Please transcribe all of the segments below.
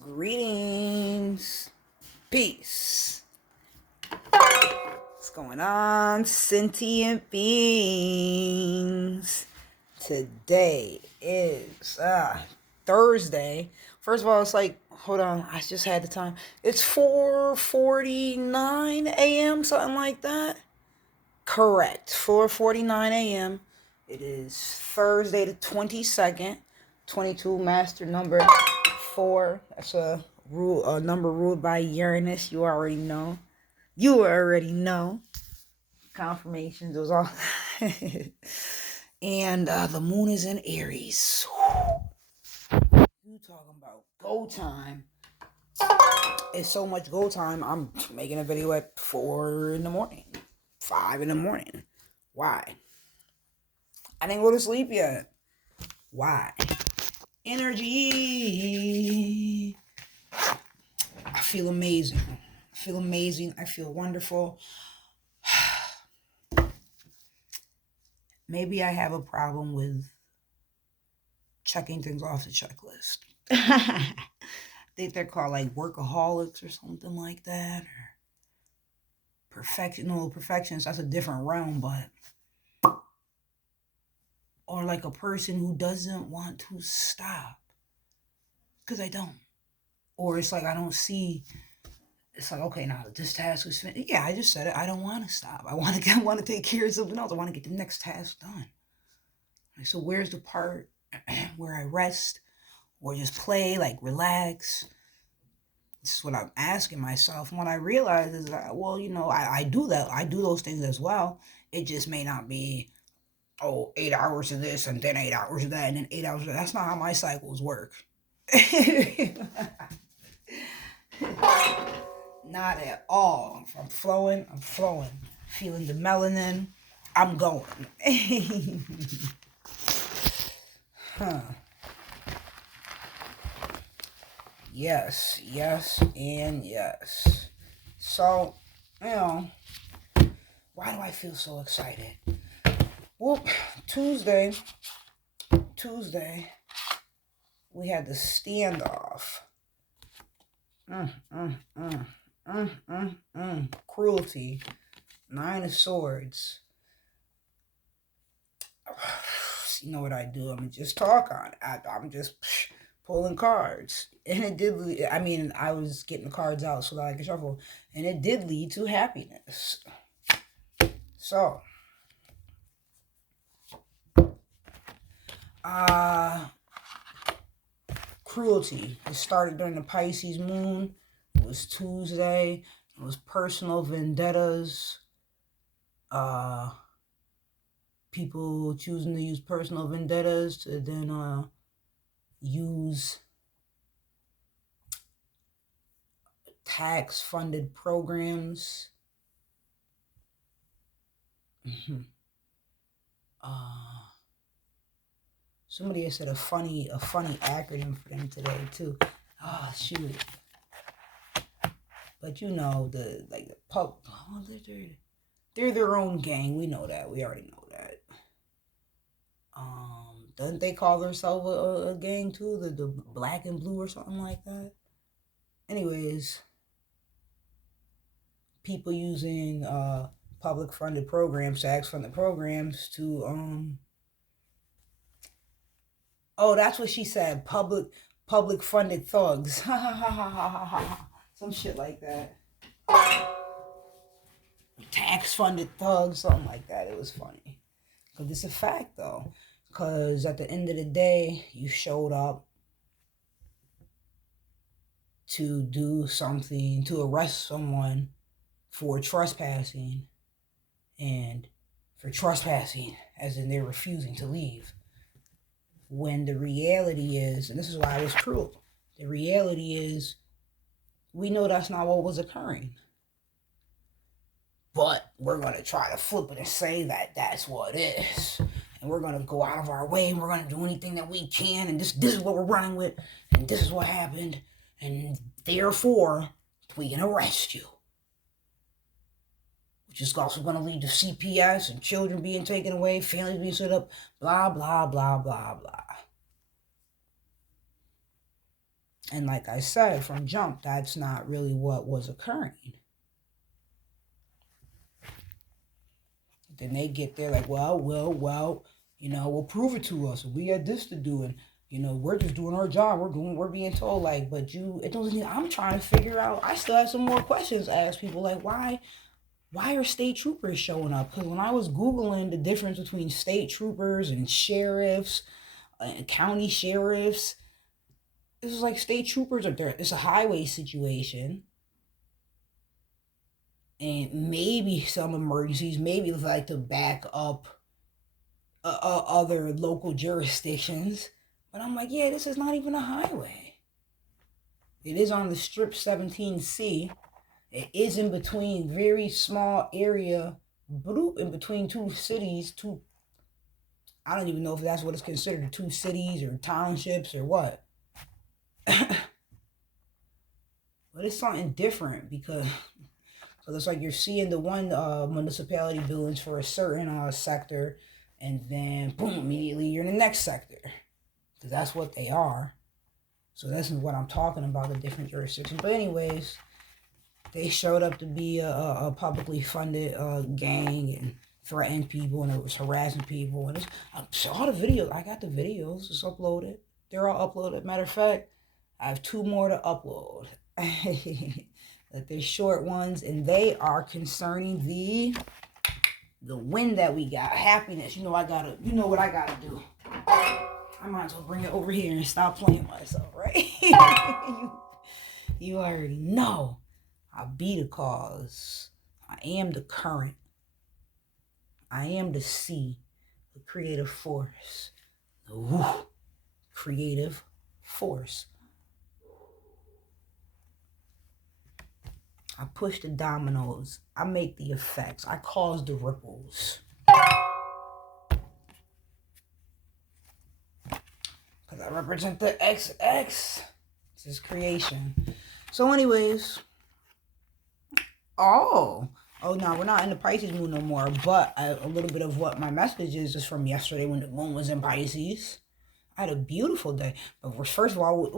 Greetings. Peace. What's going on, sentient beings? Today is Thursday. First of all, it's like, hold on, I just had the time. It's 4:49 a.m., something like that. Correct. 4:49 a.m. It is Thursday the 22nd. 22 master number 4. That's a number ruled by Uranus. You already know. You already know. Confirmations was all. And the moon is in Aries. You talking about go time. It's so much go time. I'm making a video at 4 in the morning. 5 in the morning. Why? I didn't go to sleep yet. Why? Energy. I feel amazing. I feel wonderful. Maybe I have a problem with checking things off the checklist. I think they're called like workaholics or something like that. Or perfectionist, that's a different realm, but or like a person who doesn't want to stop. Because I don't. Or it's like I don't see. It's like, okay, now this task is finished. Yeah, I just said it. I don't want to stop. I want to take care of something else. I want to get the next task done. So where's the part where I rest or just play, like relax? This is what I'm asking myself. And what I realize is that, well, I do that. I do those things as well. It just may not be, 8 hours of this and then 8 hours of that and then 8 hours of that. That's not how my cycles work. Not at all. If I'm flowing, I'm flowing. Feeling the melanin, I'm going. Huh. Yes, and yes. So, why do I feel so excited? Well, Tuesday, we had the standoff. Cruelty. 9 of Swords. You know what I do? I'm just talk on it. I'm just pulling cards. And it did lead, I was getting the cards out so that I could shuffle. And it did lead to happiness. So, cruelty. It started during the Pisces moon. It was Tuesday. It was personal vendettas. People choosing to use personal vendettas to then use tax-funded programs. Somebody has said a funny acronym for them today too. Oh shoot! But the pub. Oh, they're their own gang. We know that. We already know that. Doesn't they call themselves a gang too? The black and blue or something like that. Anyways, people using public funded programs, tax funded programs to oh, that's what she said. Public funded thugs. Some shit like that. Tax funded thugs, something like that. It was funny. Because it's a fact though. Because at the end of the day, you showed up to do something, to arrest someone for trespassing. And for trespassing, as in they're refusing to leave. When the reality is, and this is why it was cruel, the reality is, we know that's not what was occurring. But we're going to try to flip it and say that that's what it is. And we're going to go out of our way and we're going to do anything that we can. And this is what we're running with. And this is what happened. And therefore, we can arrest you. Which is also going to lead to CPS and children being taken away, families being set up, blah, blah, blah, blah, blah. And like I said from jump, that's not really what was occurring. Then they get there like, well, we'll prove it to us. We had this to do, and we're just doing our job. We're being told like, but it doesn't. I'm trying to figure out. I still have some more questions to ask people like, why are state troopers showing up? Because when I was Googling the difference between state troopers and sheriffs and county sheriffs, it was like state troopers are there. It's a highway situation. And maybe some emergencies, maybe like to back up other local jurisdictions. But I'm like, yeah, this is not even a highway. It is on the Strip 17C. It is in between very small area, in between two cities, I don't even know if that's what it's considered, two cities or townships or what. But it's something different because so it's like you're seeing the one municipality buildings for a certain sector, and then boom, immediately you're in the next sector because that's what they are. So that's what I'm talking about, the different jurisdictions. But anyways, they showed up to be a publicly funded gang and threatened people, and it was harassing people. And all the videos, I got the videos. It's uploaded. They're all uploaded. Matter of fact, I have 2 more to upload. That they're short ones, and they are concerning the win that we got. Happiness. You know what I gotta do. I might as well bring it over here and stop playing myself, right? you already know. I be the cause. I am the current. I am the C, the creative force. The creative force. I push the dominoes. I make the effects. I cause the ripples. Because I represent the XX. This is creation. So anyways. Oh, no, we're not in the Pisces moon no more. But a little bit of what my message is from yesterday when the moon was in Pisces. I had a beautiful day. But first of all,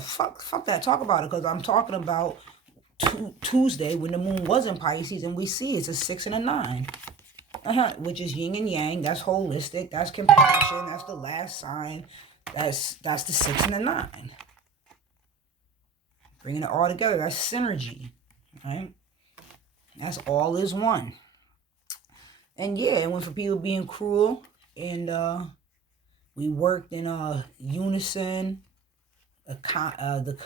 fuck that. Talk about it because I'm talking about Tuesday when the moon was in Pisces, and we see it's a 6 and a 9, which is yin and yang. That's holistic. That's compassion. That's the last sign. That's the 6 and the 9. Bringing it all together. That's synergy, right? That's all is one. And yeah, it went for people being cruel, and we worked in unison. The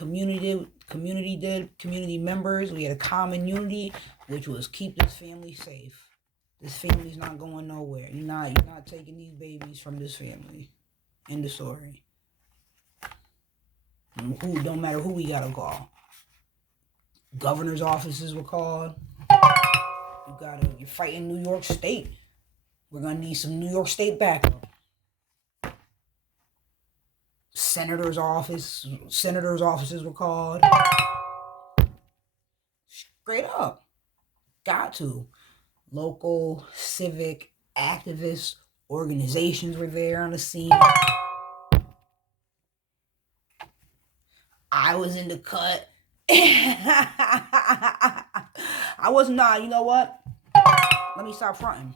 community members. We had a common unity, which was keep this family safe. This family's not going nowhere. You're not taking these babies from this family. End of story. Don't matter who we gotta call. Governor's offices were called. You're fighting New York State. We're gonna need some New York State backup. Senators' offices were called. Straight up. Got to. Local, civic, activist organizations were there on the scene. I was in the cut. I was not. You know what? Let me stop fronting.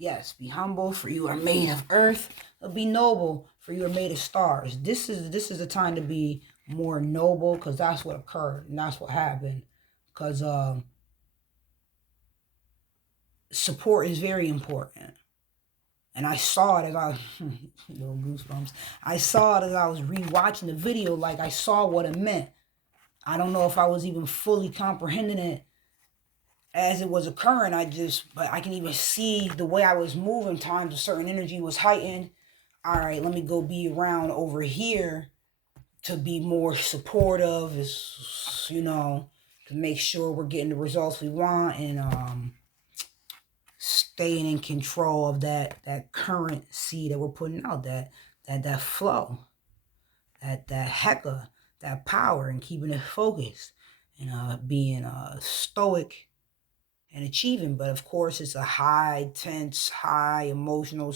Yes, be humble, for you are made of earth. But be noble, for you are made of stars. This is the time to be more noble, because that's what occurred and that's what happened. Because support is very important. And I saw it as I was, little goosebumps. I saw it as I was rewatching the video, like I saw what it meant. I don't know if I was even fully comprehending it as it was occurring. But I can even see the way I was moving. Times a certain energy was heightened. All right, let me go be around over here to be more supportive, to make sure we're getting the results we want, and staying in control of that currency that we're putting out, that flow, that hecka, that power, and keeping it focused, and being stoic and achieving. But of course, it's a high tense, high emotional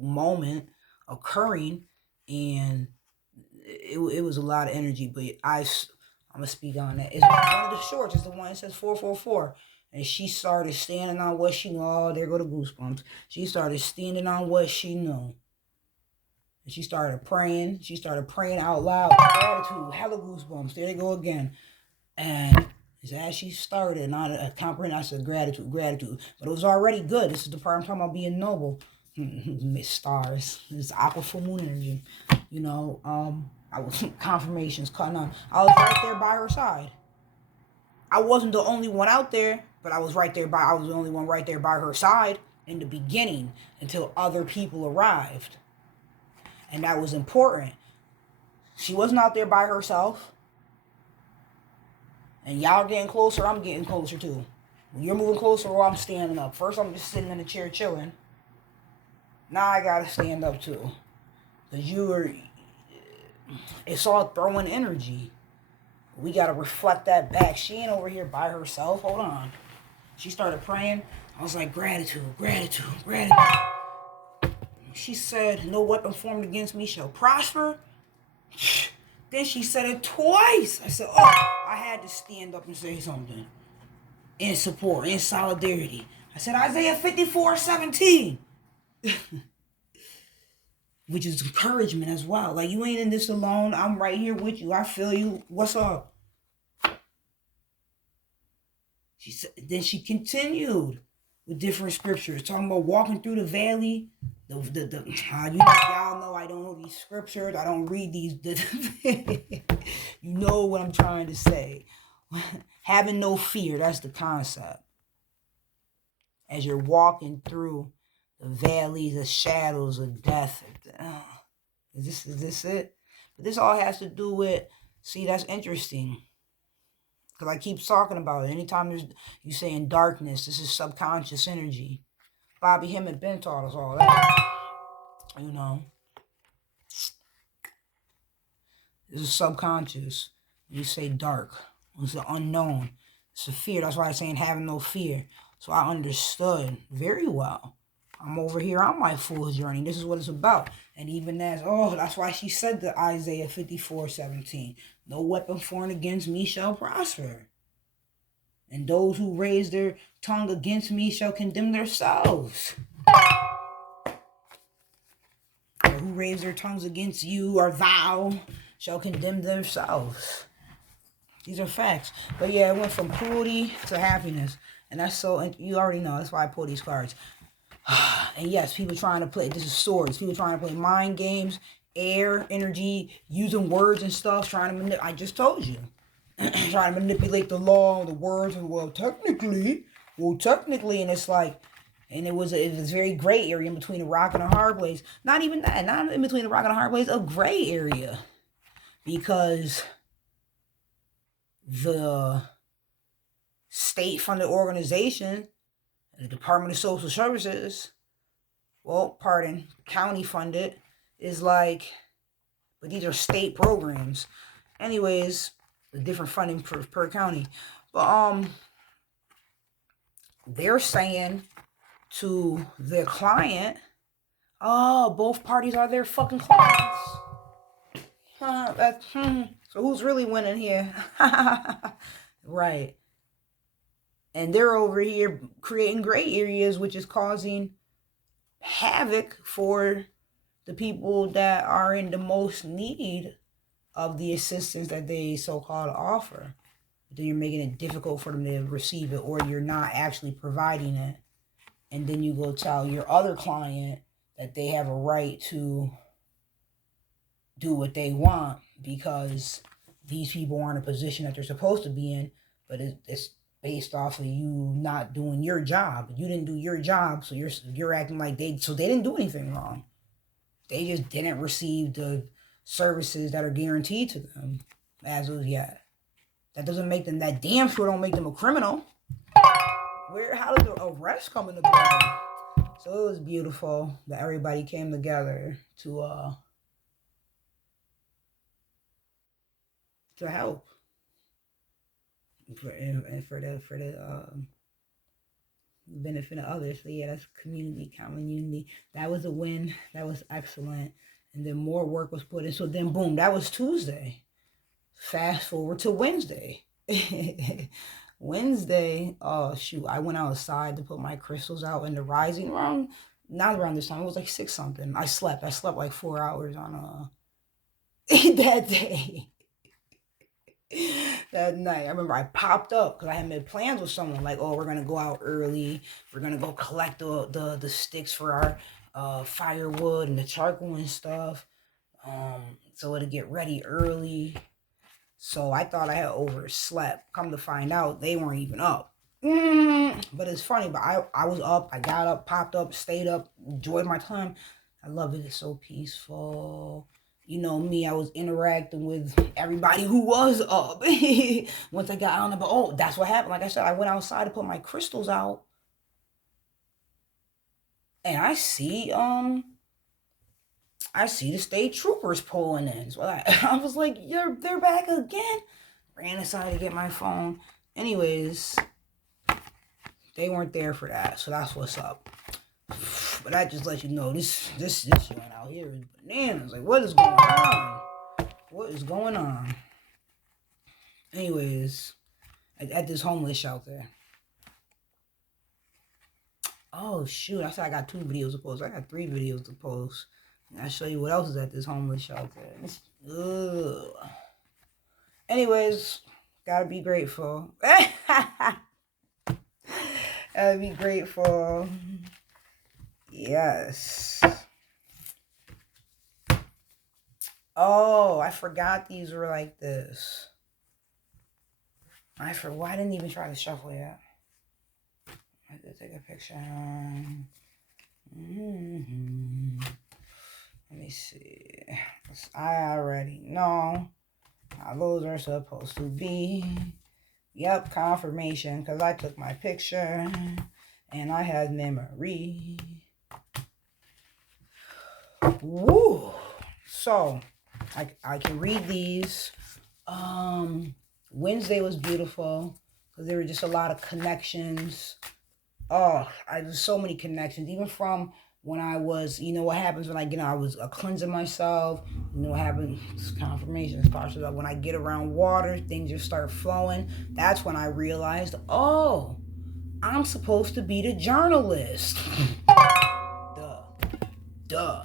moment occurring, and it was a lot of energy, but I'm gonna speak on that. It's one of the shorts. It's the one that says 444. And she started standing on what she knew. Oh, there go the goosebumps. She started standing on what she knew. And she started praying. She started praying out loud. Gratitude. Hella goosebumps. There they go again. And as she started, not a comprehend, I said gratitude, gratitude. But it was already good. This is the part I'm talking about being noble. Miss Stars. This aqua full moon energy. You know, I was confirmations cutting on. I was right there by her side. I wasn't the only one out there, but I was the only one right there by her side in the beginning until other people arrived. And that was important. She wasn't out there by herself. And y'all getting closer, I'm getting closer too. When you're moving closer or I'm standing up. First I'm just sitting in the chair chilling. Now I gotta stand up too. Because it's all throwing energy. We gotta reflect that back. She ain't over here by herself. Hold on. She started praying. I was like, gratitude, gratitude, gratitude. She said, no weapon formed against me shall prosper. Then she said it twice. I said, I had to stand up and say something. In support, in solidarity. I said, Isaiah 54:17. Which is encouragement as well. Like, you ain't in this alone. I'm right here with you. I feel you. What's up? Then she continued with different scriptures, talking about walking through the valley. Y'all know I don't know these scriptures. I don't read these. You know what I'm trying to say. Having no fear, that's the concept. As you're walking through the valleys, the shadows of death. Is this it? But this all has to do with, see, that's interesting. Because I keep talking about it. Anytime you say in darkness, this is subconscious energy. Bobby Hemmett Ben taught us all that. You know. This is subconscious. You say dark. It's the unknown. It's a fear. That's why I'm saying having no fear. So I understood very well. I'm over here on my fool's journey. This is what it's about. And even that's why she said the Isaiah 54:17. No weapon formed against me shall prosper. And those who raise their tongue against me shall condemn themselves. Or who raise their tongues against you or thou shall condemn themselves. These are facts. But yeah, it went from cruelty to happiness. And that's so, you already know, that's why I pull these cards. And yes, people trying to play, this is swords. People trying to play mind games, air, energy, using words and stuff, I just told you. Trying to manipulate the law, the words, and technically, and it's like, and it was a very gray area in between a rock and a hard place. Not even that, not in between a rock and a hard place, a gray area. Because the state-funded organization, the Department of Social Services, county-funded, is like, but these are state programs. Anyways, the different funding per county. But they're saying to their client, both parties are their fucking clients. So who's really winning here? Right. And they're over here creating gray areas, which is causing havoc for the people that are in the most need of the assistance that they so-called offer. Then you're making it difficult for them to receive it, or you're not actually providing it. And then you go tell your other client that they have a right to do what they want because these people aren't in a position that they're supposed to be in, but it's based off of you not doing your job. You didn't do your job, so you're acting like they didn't do anything wrong. They just didn't receive the services that are guaranteed to them as of yet. That doesn't make them, that damn sure don't make them a criminal. How did the arrest come into play? So it was beautiful that everybody came together to help for the benefit of others. So yeah, that's common unity. That was a win. That was excellent. And then more work was put in. So then, boom, that was Tuesday. Fast forward to Wednesday. Wednesday, oh shoot, I went outside to put my crystals out in the rising around, not around this time, it was like 6 something. I slept like 4 hours on that day. That night, I remember I popped up because I had made plans with someone like, oh, we're gonna go out early. We're gonna go collect the sticks for our firewood and the charcoal and stuff. So it'll get ready early. So I thought I had overslept. Come to find out, they weren't even up. But it's funny. But I was up. I got up, popped up, stayed up, enjoyed my time. I love it. It's so peaceful. You know me, I was interacting with everybody who was up. Once I got on, but oh, that's what happened. Like I said, I went outside to put my crystals out, and I see the state troopers pulling in. So I was like, they're back again. Ran inside to get my phone. Anyways, they weren't there for that, so that's what's up. But I just let you know, this joint out here is bananas. Like, what is going on? What is going on? Anyways, at this homeless shelter. Oh shoot! I said I got 2 videos to post. I got 3 videos to post. And I'll show you what else is at this homeless shelter. Ugh. Anyways, gotta be grateful. Gotta be grateful. Yes. Oh, I forgot these were like this. Why I didn't even try to shuffle yet. I had to take a picture. Let me see. I already know how those are supposed to be. Yep, confirmation, because I took my picture and I had memory. Woo! So, I can read these. Wednesday was beautiful because there were just a lot of connections. Oh, there's so many connections, even from when I was, you know what happens when I get, I was cleansing myself. You know what happens? It's confirmation. It's partial. When I get around water, things just start flowing. That's when I realized, oh, I'm supposed to be the journalist. Duh.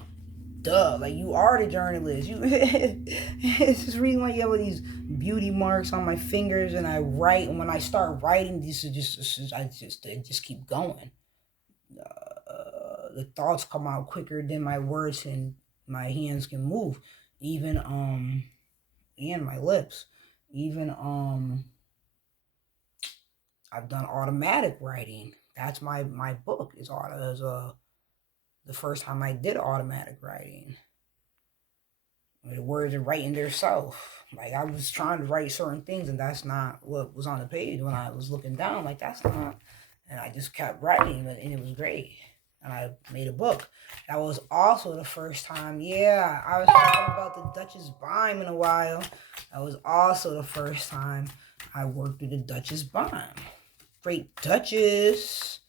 Like, you are the journalist. It's just reason why you have all these beauty marks on my fingers, and I write. And when I start writing, they just keep going. The thoughts come out quicker than my words and my hands can move. Even and my lips. Even I've done automatic writing. That's my book. Is the first time I did automatic writing. The words are writing themselves. Like, I was trying to write certain things, and that's not what was on the page when I was looking down. Like, that's not. And I just kept writing, and it was great. And I made a book. That was also the first time. Yeah, I was talking about the Duchess Bime in a while. That was also the first time I worked with the Duchess Bime. Great Duchess.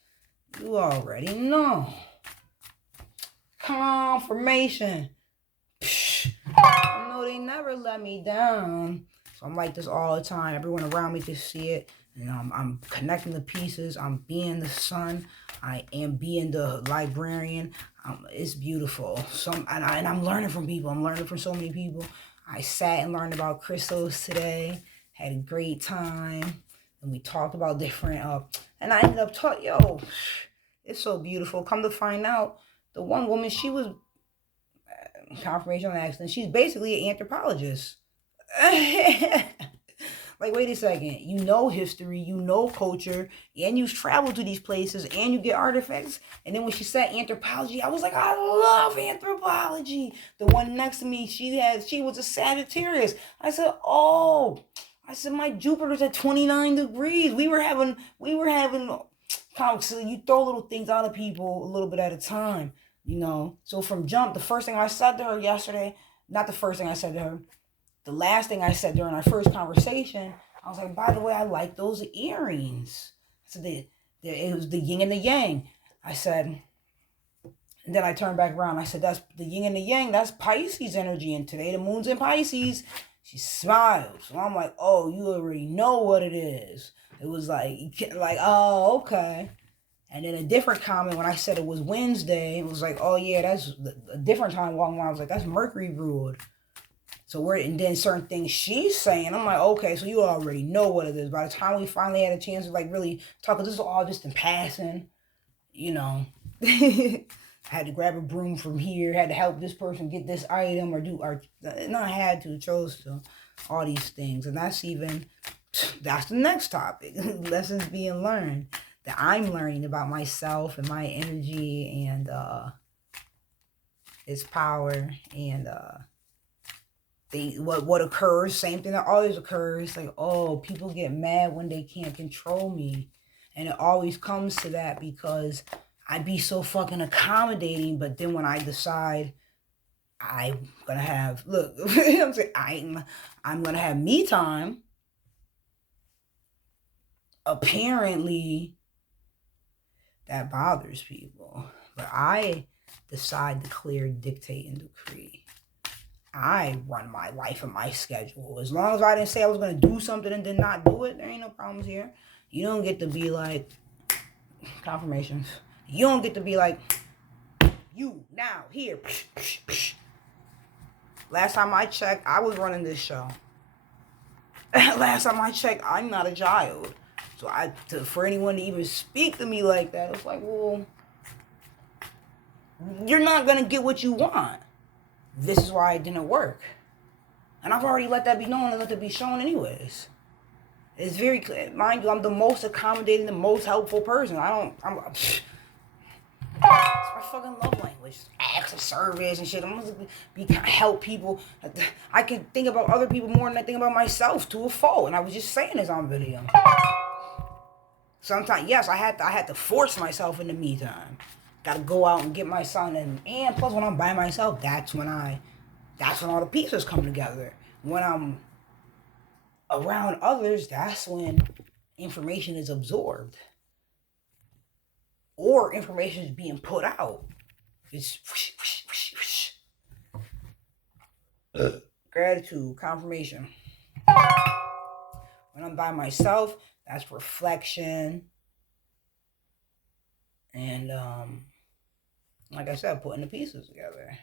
You already know. Confirmation. I know they never let me down. So I'm like this all the time. Everyone around me can see it. You know, I'm connecting the pieces. I'm being the sun. I am being the librarian. It's beautiful. And I'm learning from people. I'm learning from so many people. I sat and learned about crystals today. Had a great time. And we talked about different, and I ended up it's so beautiful. Come to find out, the one woman, she was, confirmation on accident, she's basically an anthropologist. Like, wait a second, you know history, you know culture, and you've traveled to these places, and you get artifacts. And then when she said anthropology, I was like, I love anthropology. The one next to me, she was a Sagittarius. I said, my Jupiter's at 29 degrees. We were having, so you throw little things out of people a little bit at a time, you know. So from jump, the first thing I said to her yesterday, not the first thing I said to her, the last thing I said during our first conversation, I was like, by the way, I like those earrings. I said, it was the yin and the yang. I said, And then I turned back around. I said, that's the yin and the yang. That's Pisces energy. And today the moon's in Pisces. She smiled. So I'm like, oh, you already know what it is. It was like, oh, okay. And then a different comment when I said it was Wednesday, it was like, oh yeah, that's a different time walking around. I was like, that's Mercury ruled. So we're, and then certain things she's saying, I'm like, okay, so you already know what it is. By the time we finally had a chance to like really talk, this is all just in passing, you know. I had to grab a broom from here, had to help this person get this item or not had to, chose to, all these things. And that's the next topic, lessons being learned that I'm learning about myself and my energy and its power and what occurs, same thing that always occurs, like, oh, people get mad when they can't control me. And it always comes to that because I be so fucking accommodating, but then when I decide I'm gonna have, look, I'm saying I'm gonna have me time, apparently that bothers people. But I decide to clear, dictate, and decree. I run my life and my schedule. As long as I didn't say I was going to do something and did not do it, there ain't no problems here. You don't get to be like, confirmations. You don't get to be like, you, now, here. Last time I checked, I was running this show. Last time I checked, I'm not a child. So for anyone to even speak to me like that, it's like, well, you're not going to get what you want. This is why it didn't work. And I've already let that be known and let that be shown anyways. It's very clear. Mind you, I'm the most accommodating, the most helpful person. It's my fucking love language. Acts of service and shit. I'm going to help people. I can think about other people more than I think about myself to a fault. And I was just saying this on video. Sometimes, yes, I had to force myself in the me time. Got to go out and get my son. And plus when I'm by myself, that's when all the pieces come together. When I'm around others, that's when information is absorbed. Or information is being put out. It's gratitude, confirmation. When I'm by myself, that's reflection. And like I said, putting the pieces together.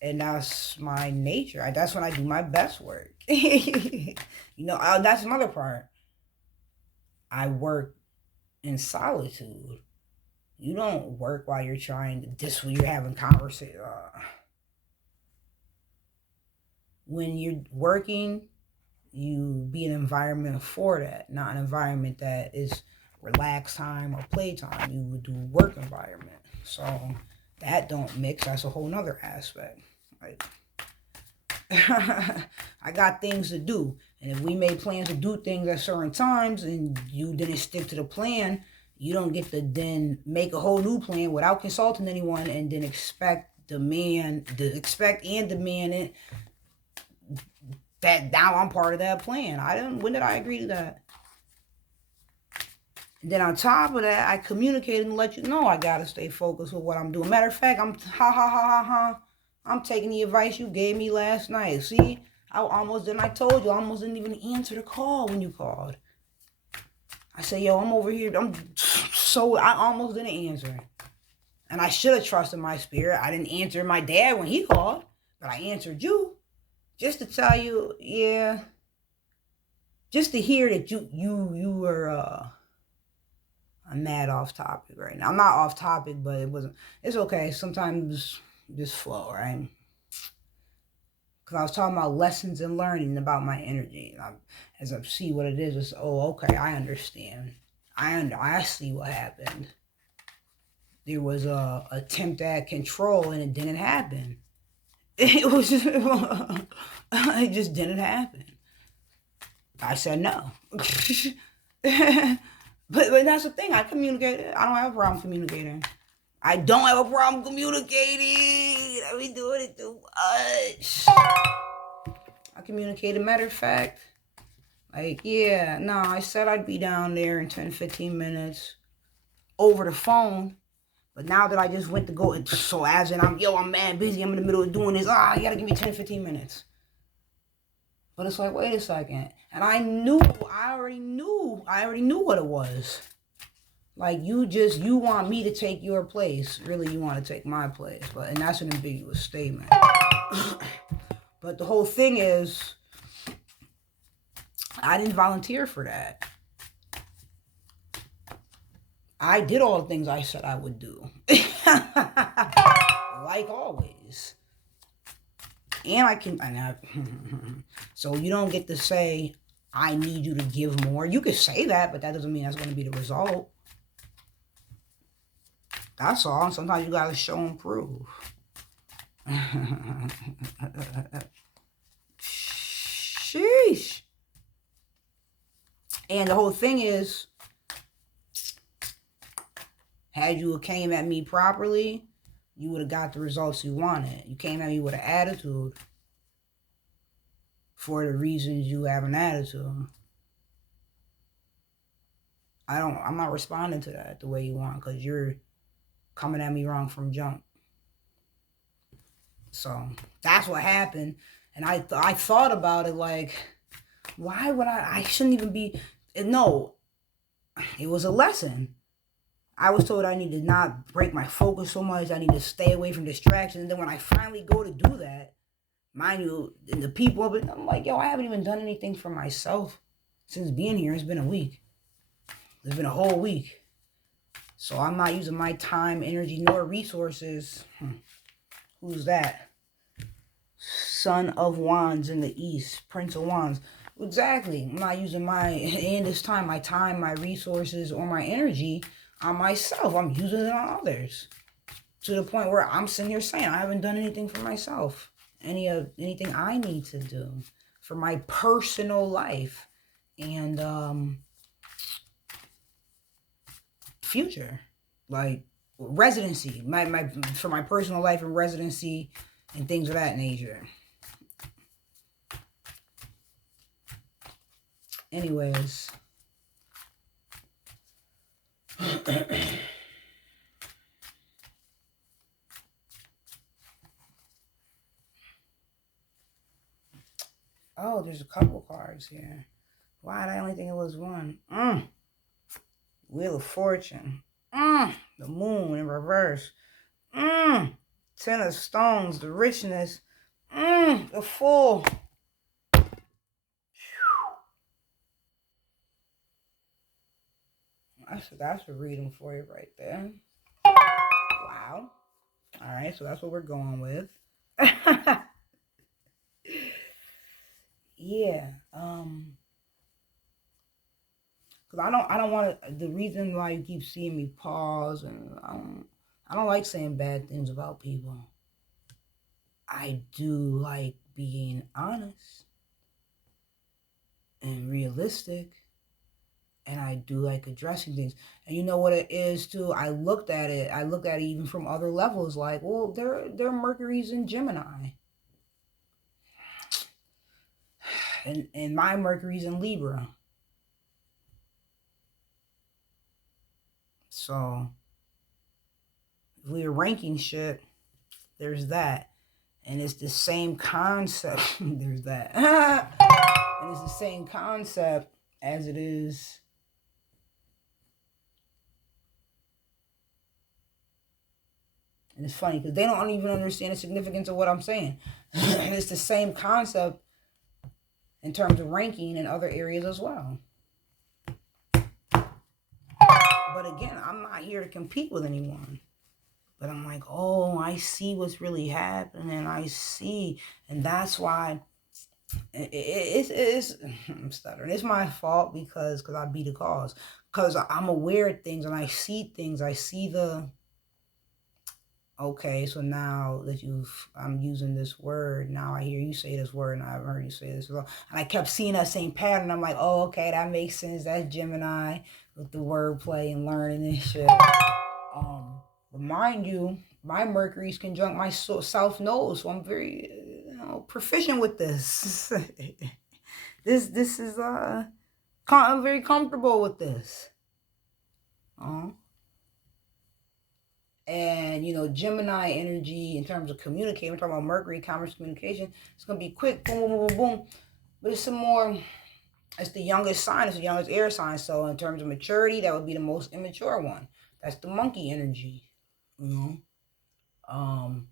And that's my nature. That's when I do my best work. That's another part. I work in solitude. You don't work while you're when you're having conversation. When you're working, you be an environment for that, not an environment that is relaxed time or playtime. You would do work environment. So that don't mix. That's a whole nother aspect. Like, I got things to do. And if we made plans to do things at certain times and you didn't stick to the plan, you don't get to then make a whole new plan without consulting anyone and then expect and demand it that now I'm part of that plan. When did I agree to that? And then on top of that, I communicated and let you know I gotta stay focused with what I'm doing. Matter of fact, I'm taking the advice you gave me last night. See, I told you, I almost didn't even answer the call when you called. I said, yo, I'm over here. I almost didn't answer. And I should have trusted my spirit. I didn't answer my dad when he called, but I answered you. Just to tell you, yeah. Just to hear that you were, I'm mad off topic right now. I'm not off topic, but it's okay. Sometimes just flow, right? Because I was talking about lessons and learning about my energy. As I see what it is, it's, oh, okay, I understand. I see what happened. There was a attempt at control and it didn't happen. It was just, it just didn't happen. I said no. But that's the thing. I communicated. I don't have a problem communicating. I don't have a problem communicating. I be doing it too much. I communicated. Matter of fact, I said I'd be down there in 10, 15 minutes over the phone. But now that I just went to go, so as in I'm mad busy, I'm in the middle of doing this. You gotta give me 10, 15 minutes. But it's like, wait a second. And I already knew what it was. Like, you want me to take your place. Really, you want to take my place. And that's an ambiguous statement. But the whole thing is, I didn't volunteer for that. I did all the things I said I would do. Like always. So you don't get to say, I need you to give more. You could say that, but that doesn't mean that's going to be the result. That's all. Sometimes you got to show and prove. Sheesh. And the whole thing is, had you came at me properly, you would have got the results you wanted. You came at me with an attitude for the reasons you have an attitude. I'm not responding to that the way you want, because you're coming at me wrong from jump. So that's what happened. And I thought about it like, why would I shouldn't even be, no, it was a lesson. I was told I need to not break my focus so much. I need to stay away from distractions. And then when I finally go to do that, mind you, the people of it, I'm like, I haven't even done anything for myself since being here. It's been a week. It's been a whole week. So I'm not using my time, energy, nor resources. Who's that? Son of Wands in the East. Prince of Wands. Exactly. I'm not using my time, my resources, or my energy on myself. I'm using it on others. To the point where I'm sitting here saying I haven't done anything for myself. Anything I need to do for my personal life and future, like residency, for my personal life and residency and things of that nature. Anyways. Oh, there's a couple cards here. Why did I only think it was one? Wheel of Fortune. The Moon in reverse. Ten of Stones, the richness. The Fool. That's a reading for you right there. Wow. All right, so that's what we're going with. Yeah. Because I don't want to, the reason why you keep seeing me pause, and I don't like saying bad things about people. I do like being honest and realistic, and I do like addressing things. And you know what it is too? I looked at it even from other levels, like, well, they're Mercury's in Gemini. And my Mercury's in Libra. So if we were ranking shit, there's that. And it's the same concept. There's that. And it's the same concept as it is. And it's funny because they don't even understand the significance of what I'm saying. And it's the same concept in terms of ranking in other areas as well. But again, I'm not here to compete with anyone. But I'm like, oh, I see what's really happening. I see. And that's why it's I'm stuttering. It's my fault because I be the cause. Because I'm aware of things and I see things. I see the, okay, so now that I'm using this word, now I hear you say this word and I've heard you say this as well. And I kept seeing that same pattern. I'm like, oh, okay, that makes sense. That's Gemini with the wordplay and learning and shit. But mind you, my Mercury's conjunct my South Node, so I'm very, proficient with this. This is I'm very comfortable with this. And Gemini energy in terms of communicating, we're talking about Mercury, commerce, communication. It's gonna be quick, boom, boom, boom, boom, boom. But it's some more. It's the youngest sign. It's the youngest air sign. So in terms of maturity, that would be the most immature one. That's the monkey energy. You know. Um,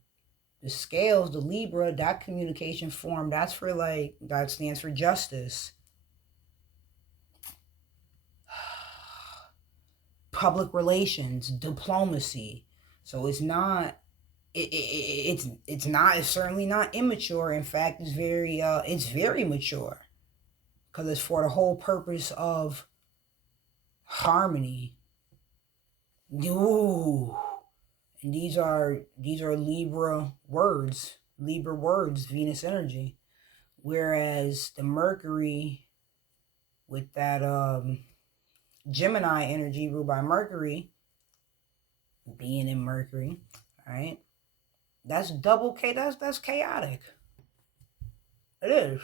the scales, the Libra, that communication form. That's for that stands for justice, public relations, diplomacy. So it's not. It's not. It's certainly not immature. In fact, it's very mature because it's for the whole purpose of harmony. Ooh. And these are Libra words, Venus energy. Whereas the Mercury with that Gemini energy ruled by Mercury, being in Mercury, right? That's double K. That's chaotic. It is.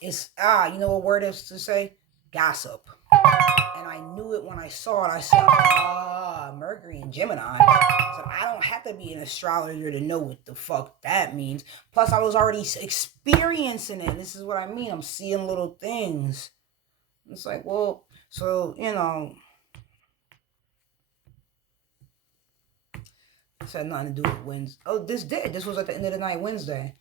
It's you know what word is to say? Gossip. And I knew it when I saw it. I said, Mercury and Gemini. So I don't have to be an astrologer to know what the fuck that means. Plus, I was already experiencing it. This is what I mean. I'm seeing little things. It's like, well, so, this had nothing to do with Wednesday. Oh, this did. This was at the end of the night Wednesday.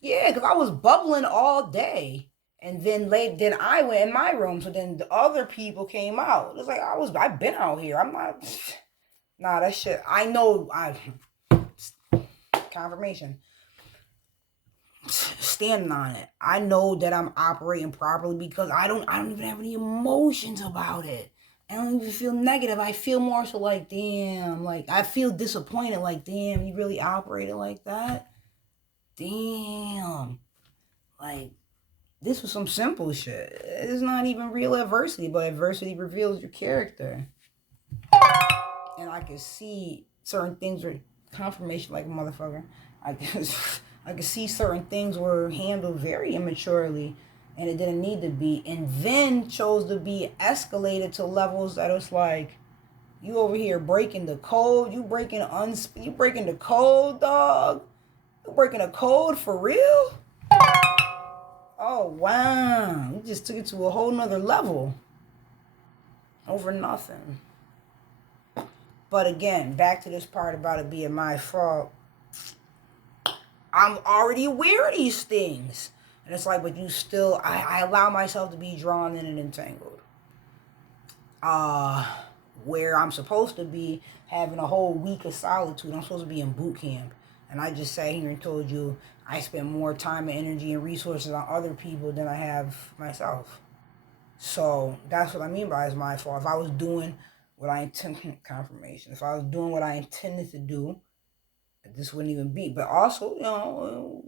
Yeah, because I was bubbling all day. And then I went in my room. So then the other people came out. It was like, I've been out here. I'm not, nah, that shit. I know, confirmation. Standing on it. I know that I'm operating properly because I don't even have any emotions about it. I don't even feel negative. I feel more so like, damn, like I feel disappointed, like, damn, you really operated like that? Damn. Like, this was some simple shit. It's not even real adversity, but adversity reveals your character. And I can see certain things were confirmation like a motherfucker. I could see certain things were handled very immaturely and it didn't need to be, and then chose to be escalated to levels that it's like, you over here breaking the code, you breaking the code, dog. You breaking the code for real? Oh wow. You just took it to a whole nother level over nothing. But again, back to this part about it being my fault. I'm already aware of these things. And it's like, but you still, I allow myself to be drawn in and entangled. Where I'm supposed to be having a whole week of solitude. I'm supposed to be in boot camp. And I just sat here and told you I spend more time and energy and resources on other people than I have myself. So that's what I mean by it's my fault. If I was doing what I intended, confirmation. If I was doing what I intended to do, this wouldn't even be. But also,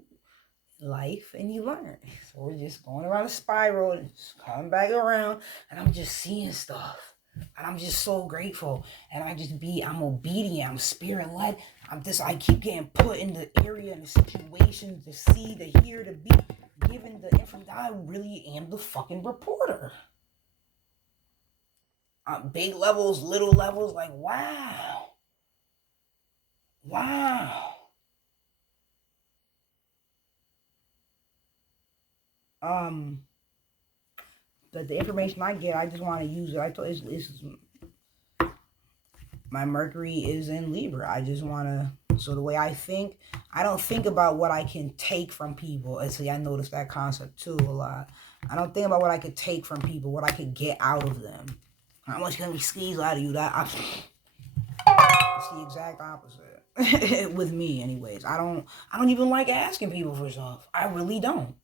life and you learn. So we're just going around a spiral and just coming back around, and I'm just seeing stuff. And I'm just so grateful. And I'm obedient. I'm spirit led. I keep getting put in the area and the situation to see, to hear, to be given the information. I really am the fucking reporter. Big levels, little levels, like wow. Wow. But the information I get, I just want to use it. I told it's my Mercury is in Libra. I just want to. So the way I think, I don't think about what I can take from people. And see, I noticed that concept too a lot. I don't think about what I could take from people, what I could get out of them. How much can we squeeze out of you? It's the exact opposite with me, anyways. I don't even like asking people for stuff. I really don't.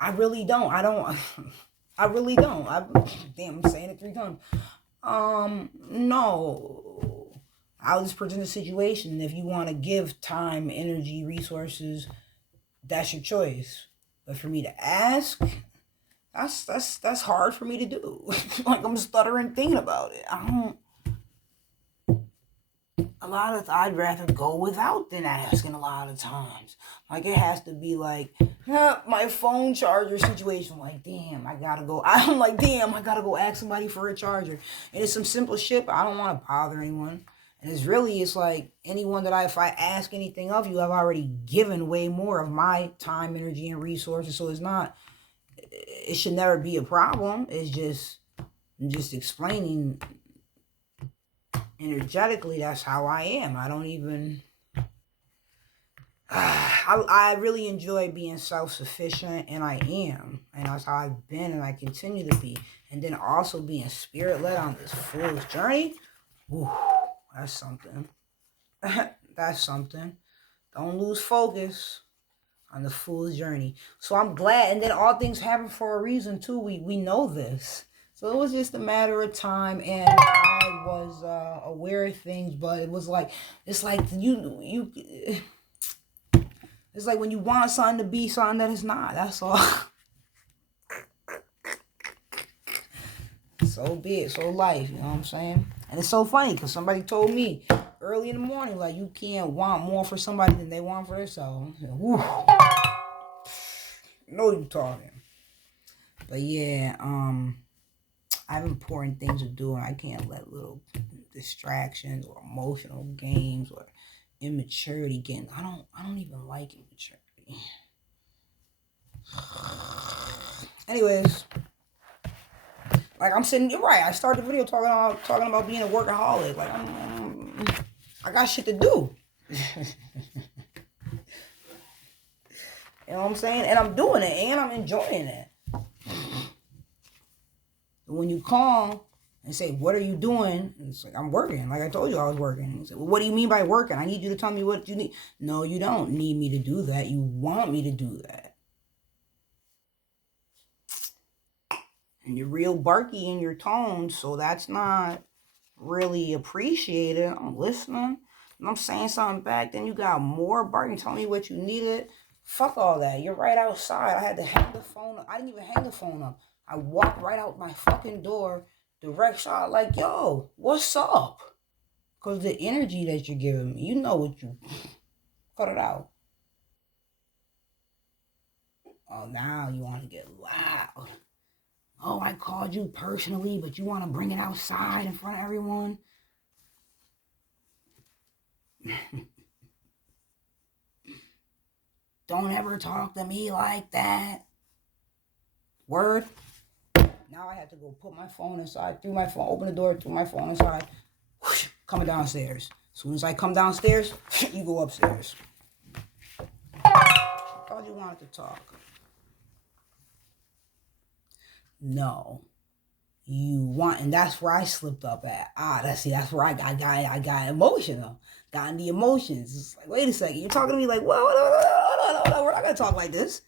I really don't. I don't. I really don't. Damn, I'm saying it 3 times. No. I'll just present a situation. If you want to give time, energy, resources, that's your choice. But for me to ask, that's hard for me to do. Like I'm stuttering thinking about it. I'd rather go without than asking a lot of times. Like it has to be like my phone charger situation. Like damn, I gotta go. I'm like damn, I gotta go ask somebody for a charger. And it's some simple shit, but I don't want to bother anyone. And it's like anyone that if I ask anything of you, I've already given way more of my time, energy, and resources. So it should never be a problem. I'm just explaining energetically. That's how I am. I don't even. I really enjoy being self-sufficient, and I am, and that's how I've been, and I continue to be. And then also being spirit-led on this fool's journey. Ooh, that's something. That's something. Don't lose focus on the fool's journey. So I'm glad, and then all things happen for a reason too. We know this. So it was just a matter of time, and I was aware of things, but it's like you. It's like when you want something to be something that it's not. That's all. So be it. So life. You know what I'm saying? And it's so funny because somebody told me early in the morning, like, you can't want more for somebody than they want for themselves. Woo. Know you talking. But yeah, I have important things to do, and I can't let little distractions or emotional games or immaturity get. I don't even like immaturity. Anyways, like I'm sitting, you're right. I started the video talking about being a workaholic. Like I got shit to do. You know what I'm saying? And I'm doing it, and I'm enjoying it. When you call and say, "What are you doing?" And it's like, "I'm working." Like I told you, I was working. And say, "Well, what do you mean by working? I need you to tell me what you need." No, you don't need me to do that. You want me to do that. And you're real barky in your tone, so that's not really appreciated. I'm listening. And I'm saying something back, then you got more barking, telling me what you needed. Fuck all that. You're right outside. I had to hang the phone up. I didn't even hang the phone up. I walked right out my fucking door, direct shot, like, yo, what's up? Because the energy that you're giving me, you know what you cut it out. Oh, now you want to get loud. Oh, I called you personally, but you want to bring it outside in front of everyone? Don't ever talk to me like that. Word. Now I have to go put my phone inside, through my phone, open the door, through my phone inside, whoosh, coming downstairs. As soon as I come downstairs, you go upstairs. I thought you wanted to talk. No. You want, and that's where I slipped up at. That's where I got emotional. Got in the emotions. It's like, wait a second, you're talking to me like, whoa, we're not gonna talk like this.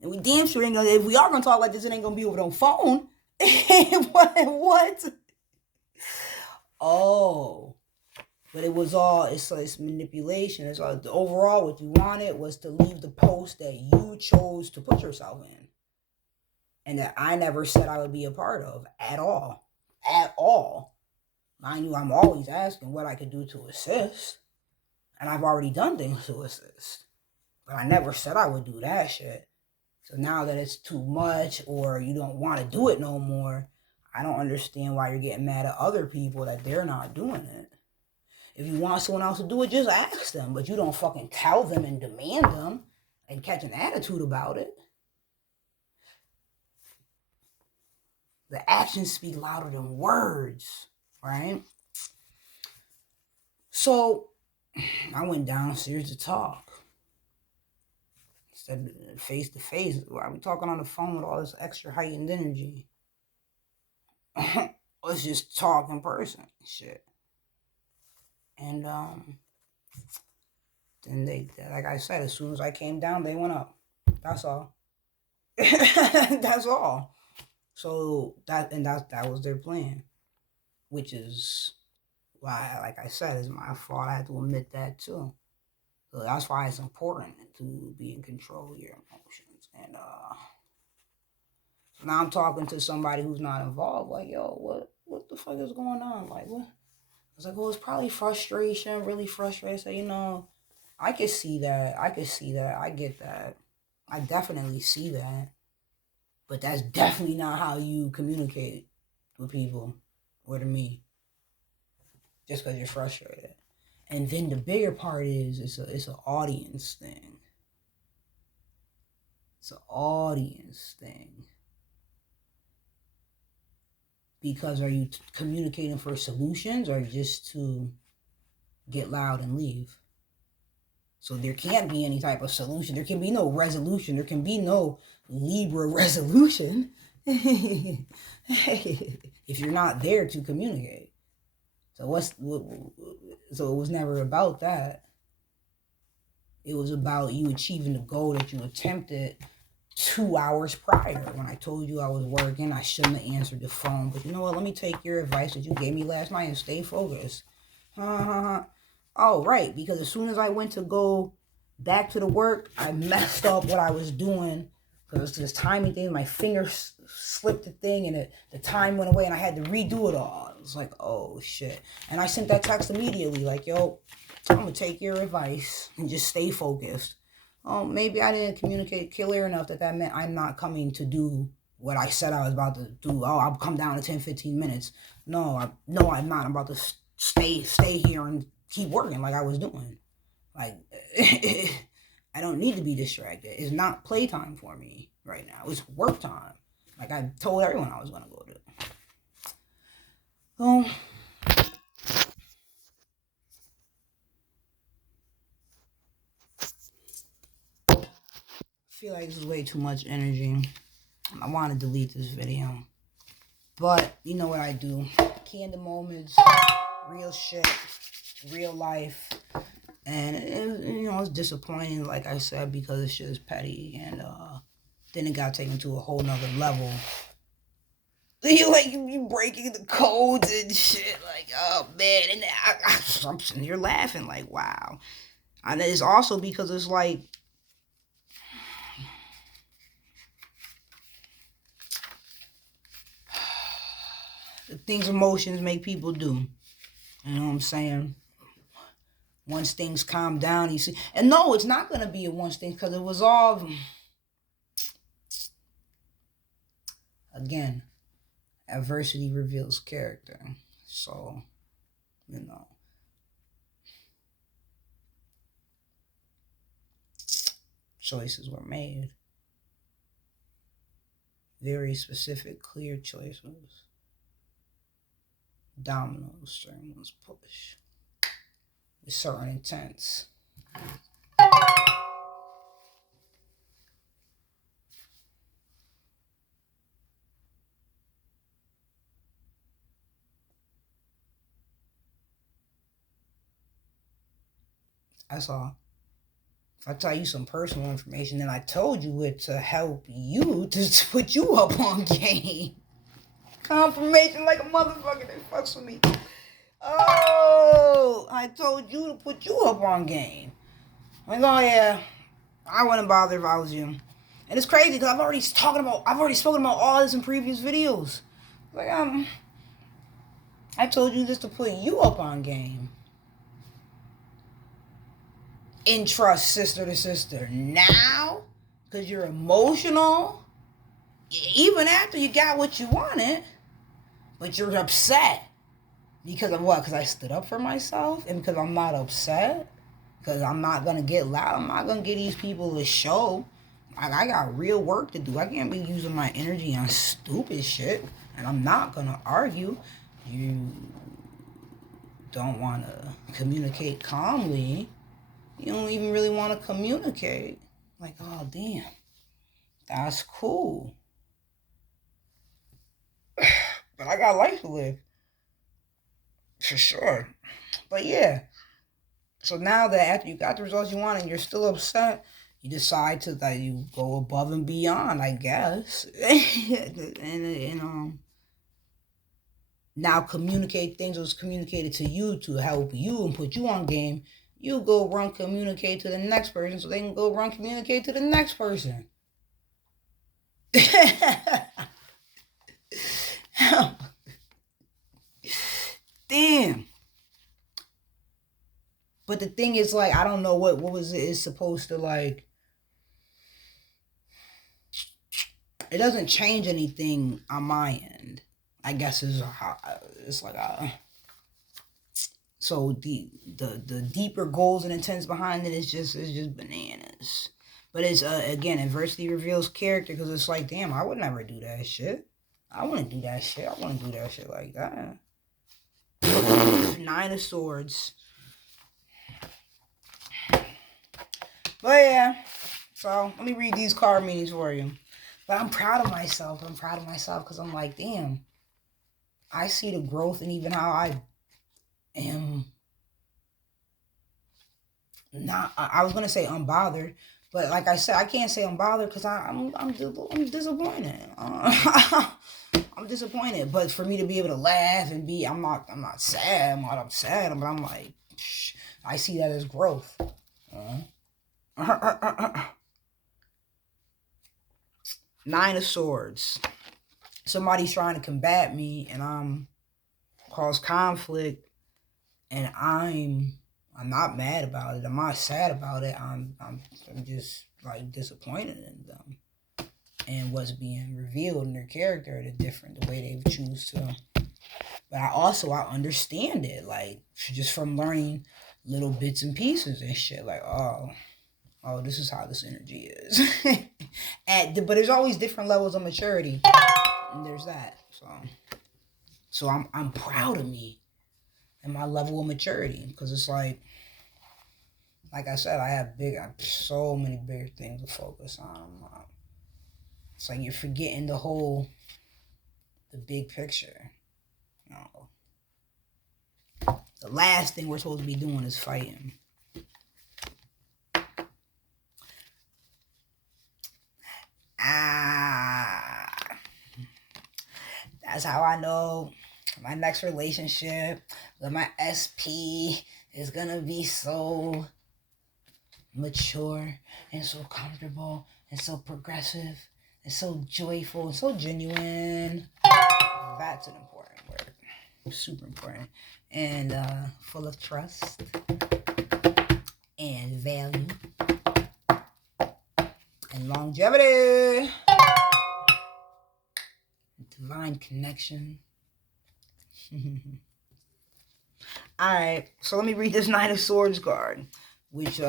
And we damn sure ain't gonna, if we are gonna talk like this, it ain't gonna be over the phone. What? Oh. But it's manipulation. It's all, overall, what you wanted was to leave the post that you chose to put yourself in. And that I never said I would be a part of at all. At all. Mind you, I'm always asking what I could do to assist. And I've already done things to assist. But I never said I would do that shit. So now that it's too much or you don't want to do it no more, I don't understand why you're getting mad at other people that they're not doing it. If you want someone else to do it, just ask them. But you don't fucking tell them and demand them and catch an attitude about it. The actions speak louder than words, right? So I went downstairs to talk. Instead of face to face, why are we talking on the phone with all this extra heightened energy? Let's just talk in person. Shit. And then they, like I said, as soon as I came down, they went up. That's all. That's all. So that was their plan, which is why, like I said, it's my fault. I had to admit that too. So that's why it's important to be in control of your emotions. And so now I'm talking to somebody who's not involved. Like, yo, what the fuck is going on? Like, what? was like, oh, it's probably frustration, really frustrated. So, I could see that. I could see that. I get that. I definitely see that. But that's definitely not how you communicate with people or to me. Just because you're frustrated. And then the bigger part is it's an audience thing. It's an audience thing. Because are you communicating for solutions or just to get loud and leave? So there can't be any type of solution. There can be no resolution. There can be no Libra resolution if you're not there to communicate. So so it was never about that. It was about you achieving the goal that you attempted 2 hours prior. When I told you I was working, I shouldn't have answered the phone. But you know what? Let me take your advice that you gave me last night and stay focused. Oh, right. Because as soon as I went to go back to the work, I messed up what I was doing. Because it's this timing thing. My finger slipped the thing and the time went away and I had to redo it all. It was like, oh, shit. And I sent that text immediately like, yo, I'm going to take your advice and just stay focused. Maybe I didn't communicate clear enough that meant I'm not coming to do what I said I was about to do. Oh, I'll come down in 10, 15 minutes. No, I'm not. I'm about to stay here and keep working like I was doing. Like, I don't need to be distracted. It's not playtime for me right now. It's work time. Like I told everyone I was going to go do. I feel like this is way too much energy. I want to delete this video. But you know what I do. Candid moments, real shit, real life. And it's disappointing, like I said, because this shit is petty. And then it got taken to a whole nother level. You breaking the codes and shit. Like, oh man. And I'm sitting here laughing like, wow. And it's also because it's like, the things emotions make people do. You know what I'm saying? Once things calm down, you see. And no, it's not going to be a once thing because it was all, again, adversity reveals character. So, choices were made. Very specific, clear choices. Dominoes, string was pushed with certain intents. That's all. If I tell you some personal information, then I told you it to help you, to put you up on game. Confirmation like a motherfucker that fucks with me. Oh, I told you to put you up on game. Like, oh yeah, I wouldn't bother if I was you. And it's crazy because I've already spoken about all this in previous videos. Like, I told you this to put you up on game. In trust, sister to sister. Now, because you're emotional, even after you got what you wanted, but you're upset. Because of what? Because I stood up for myself? And because I'm not upset? Because I'm not going to get loud? I'm not going to give these people a show. I got real work to do. I can't be using my energy on stupid shit. And I'm not going to argue. You don't want to communicate calmly. You don't even really want to communicate. Like, oh, damn. That's cool. But I got life to live. For sure. But yeah. So now that after you got the results you want and you're still upset, you decide to that you go above and beyond, I guess. and now communicate things that was communicated to you to help you and put you on game. You go run communicate to the next person so they can go run communicate to the next person. Damn. But the thing is, like, I don't know what was it is supposed to, like, it doesn't change anything on my end. I guess it's like so the deeper goals and intents behind it is just bananas. But it's again, adversity reveals character, because it's like, damn, I would never do that shit. I want to do that shit. I want to do that shit like that. 9 of Swords. But yeah, so let me read these card meanings for you. But I'm proud of myself. I'm proud of myself because I'm like, damn, I see the growth and even how I am not, I was going to say unbothered, but like I said, I can't say unbothered because I'm disappointed. I'm disappointed, but for me to be able to laugh and be, I'm not sad. I'm sad, but I'm like, I see that as growth. Nine of Swords. Somebody's trying to combat me and cause conflict, and I'm not mad about it. I'm not sad about it. I'm just like disappointed in them and what's being revealed in their character, the way they choose to. But I understand it, like, just from learning little bits and pieces and shit. Like, oh, this is how this energy is. But there's always different levels of maturity, and there's that. So I'm proud of me and my level of maturity, because it's like I said, I have so many bigger things to focus on. It's like you're forgetting the big picture. You know, the last thing we're supposed to be doing is fighting. That's how I know my next relationship with my SP is gonna be so mature and so comfortable and so progressive and so joyful and so genuine. That's an important word. Super important. And full of trust and value and longevity. Divine connection. Alright, so let me read this Nine of Swords card, which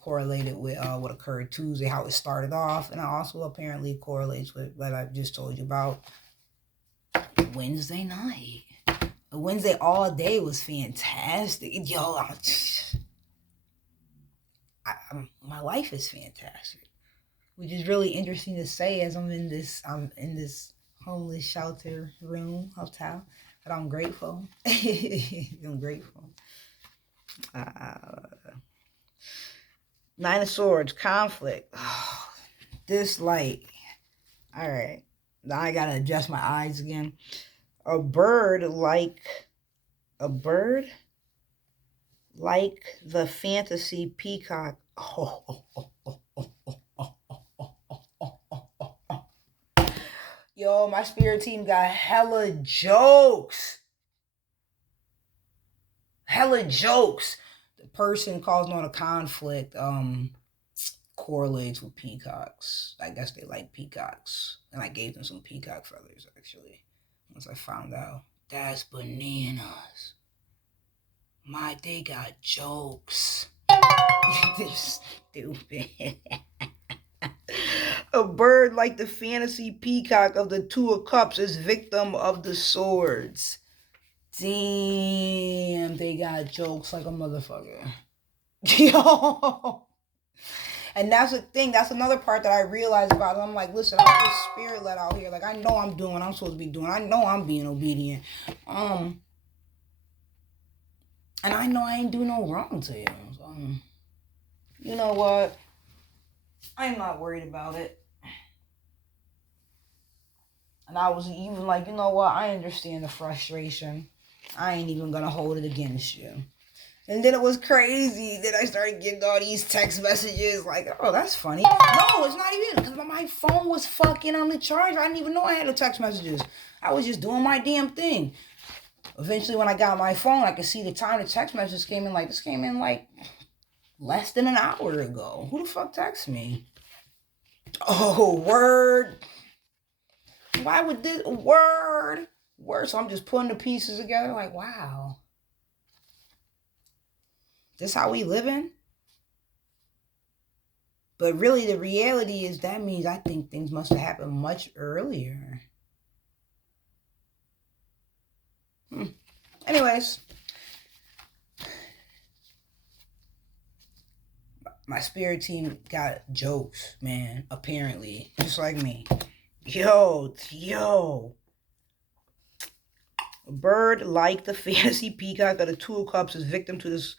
correlated with what occurred Tuesday, how it started off, and it also apparently correlates with what I just told you about Wednesday night. Wednesday all day was fantastic. Yo, my life is fantastic, which is really interesting to say as I'm in this homeless shelter room, hotel, but I'm grateful. I'm grateful. Nine of Swords, conflict. Oh, this light. All right. Now I gotta adjust my eyes again. A bird like the fantasy peacock. Yo, my spirit team got hella jokes. The person causing all the conflict correlates with peacocks. I guess they like peacocks. And I gave them some peacock feathers, actually. Once I found out. That's bananas. They got jokes. They're stupid. A bird like the fantasy peacock of the Two of Cups is victim of the swords. Damn, they got jokes like a motherfucker. Yo. And that's the thing. That's another part that I realized about it. I'm like, listen, I'm just spirit led out here. Like, I know I'm doing what I'm supposed to be doing. I know I'm being obedient. And I know I ain't doing no wrong to you. So, you know what? I'm not worried about it. And I was even like, you know what? I understand the frustration. I ain't even gonna hold it against you. And then it was crazy. Then I started getting all these text messages like, oh, that's funny. No, it's not even, because my phone was fucking on the charger. I didn't even know I had the text messages. I was just doing my damn thing. Eventually, when I got my phone, I could see the time the text message came in. Like, this came in like less than an hour ago. Who the fuck texted me? Oh, word. Why would this word? Word. So I'm just putting the pieces together. Like, wow. This how we living? But really, the reality is that means I think things must have happened much earlier. Anyways, my spirit team got jokes, man, apparently. Just like me. Yo. A bird like the fantasy peacock of the Two of Cups is victim to this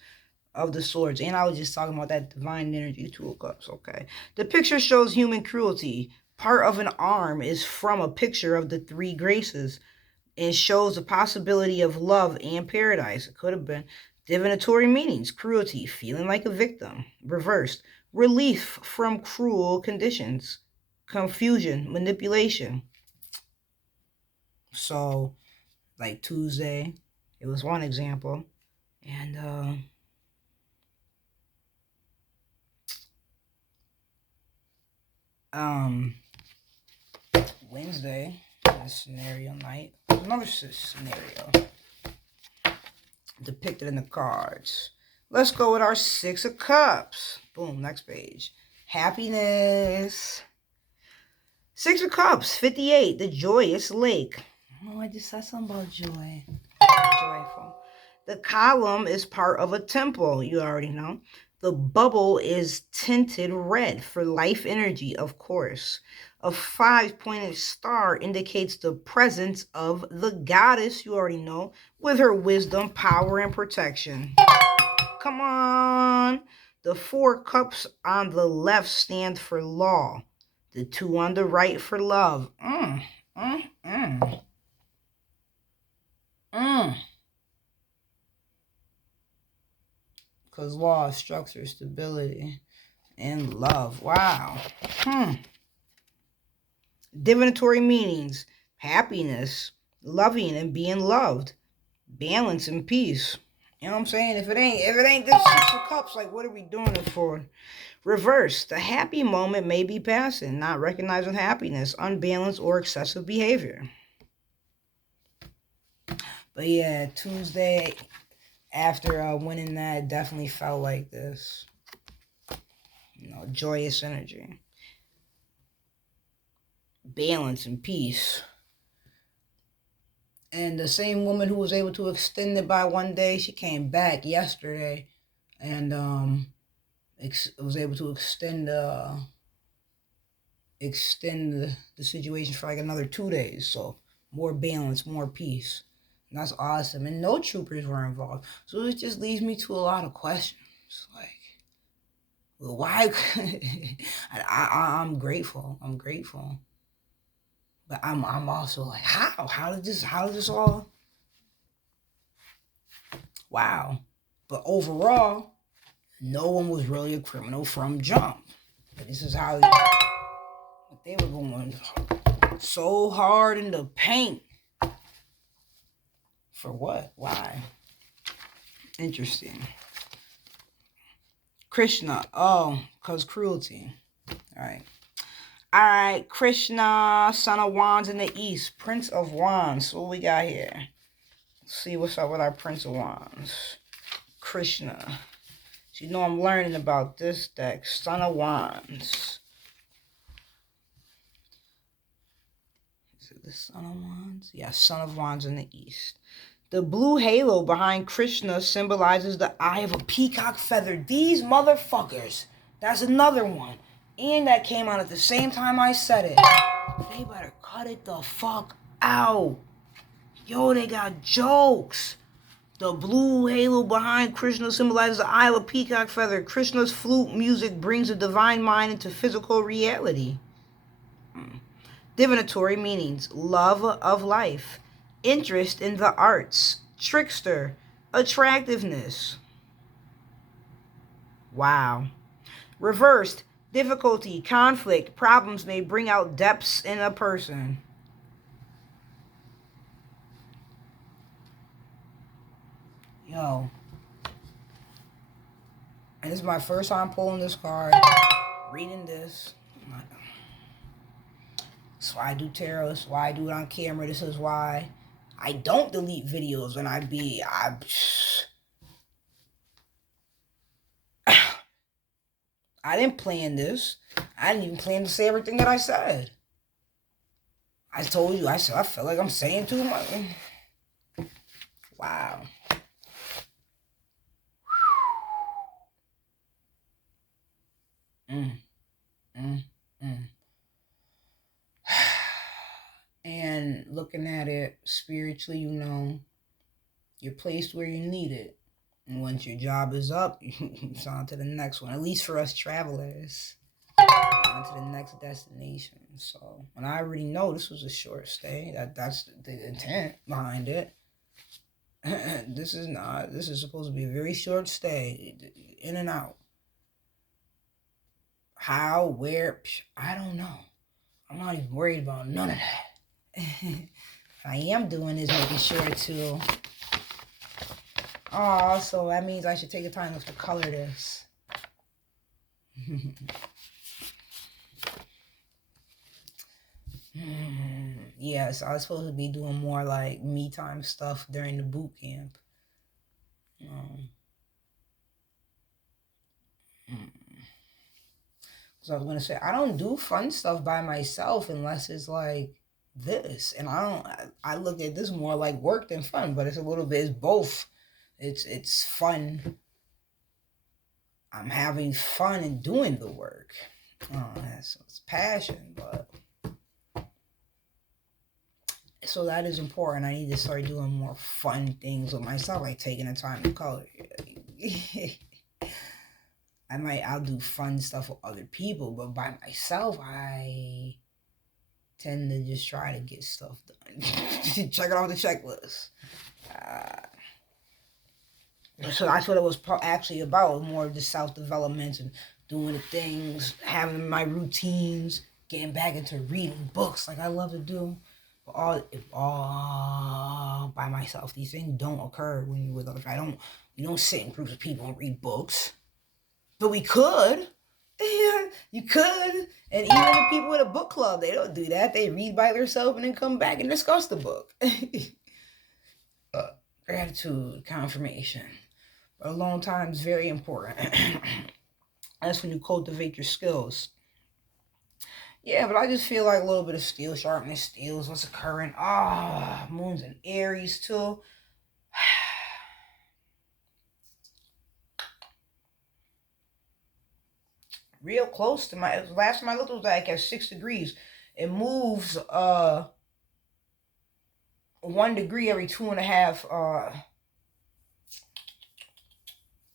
of the swords. And I was just talking about that divine energy, Two of Cups, okay. The picture shows human cruelty. Part of an arm is from a picture of the three graces and shows the possibility of love and paradise. It could have been divinatory meanings, cruelty, feeling like a victim. Reversed, relief from cruel conditions, confusion, manipulation. So, like Tuesday, it was one example. And Wednesday, scenario night, another scenario depicted in the cards. Let's go with our Six of Cups. Boom, next page. Happiness. Six of Cups, 58, the joyous lake. Oh, I just said something about joy. Joyful. The column is part of a temple, you already know. The bubble is tinted red for life energy, of course. A 5-pointed star indicates the presence of the goddess, you already know, with her wisdom, power, and protection. Come on. The 4 cups on the left stand for law. The 2 on the right for love. Because law, structure, stability, and love. Wow. Divinatory meanings. Happiness, loving and being loved, balance and peace. You know what I'm saying? If it ain't this Six of Cups, like, what are we doing it for? Reverse. The happy moment may be passing, not recognizing happiness, unbalanced or excessive behavior. But yeah, Tuesday after winning that, definitely felt like this. You know, joyous energy, balance and peace. And the same woman who was able to extend it by one day, she came back yesterday and was able to extend the situation for like another 2 days. So more balance, more peace. And that's awesome. And no troopers were involved. So it just leads me to a lot of questions. Like, well, why? I'm grateful. But I'm also like, how did this all? Wow. But overall, no one was really a criminal from jump. But this is how they were going so hard in the paint. For what? Why? Interesting. Krishna. Oh, because cruelty. All right. Krishna, Son of Wands in the East. Prince of Wands. What we got here? Let's see what's up with our Prince of Wands. Krishna. So you know I'm learning about this deck. Son of Wands. Is it the Son of Wands? Yeah, Son of Wands in the East. The blue halo behind Krishna symbolizes the eye of a peacock feather. These motherfuckers. That's another one. And that came out at the same time I said it. They better cut it the fuck out. Yo, they got jokes. The blue halo behind Krishna symbolizes the eye of a peacock feather. Krishna's flute music brings the divine mind into physical reality. Divinatory meanings. Love of life. Interest in the arts. Trickster. Attractiveness. Wow. Reversed. Difficulty, conflict, problems may bring out depths in a person. Yo, and this is my first time pulling this card, reading this. That's why I do tarot. That's why I do it on camera. This is why I don't delete videos when I didn't plan this. I didn't even plan to say everything that I said. I told you, I said, I feel like I'm saying too much. Wow. And looking at it spiritually, you're placed where you need it. And once your job is up, it's on to the next one. At least for us travelers. On to the next destination. So, and I already know this was a short stay. That's the intent behind it. This is not. This is supposed to be a very short stay. In and out. How, where, I don't know. I'm not even worried about none of that. I am doing is making sure to... Oh, so that means I should take the time to color this. Yes, I was supposed to be doing more like me time stuff during the boot camp. So I was gonna say I don't do fun stuff by myself unless it's like this, and I look at this more like work than fun, but it's a little bit. It's both. It's fun. I'm having fun in doing the work. So it's passion, but. So that is important. I need to start doing more fun things with myself, like taking the time to color. I'll do fun stuff with other people, but by myself, I tend to just try to get stuff done. Check it off the checklist. So that's what it was actually about, more of the self-development and doing the things, having my routines, getting back into reading books like I love to do. All by myself. These things don't occur when you're with others. You don't sit in groups of people and read books. But we could. Yeah, you could. And even the people in a book club, they don't do that. They read by themselves and then come back and discuss the book. Gratitude, confirmation. But alone time is very important. That's when you cultivate your skills. Yeah, but I just feel like a little bit of steel sharpness, steals what's occurring. Moon's in Aries too. Real close to last time I looked, it was like at 6 degrees. It moves 1 degree every 2.5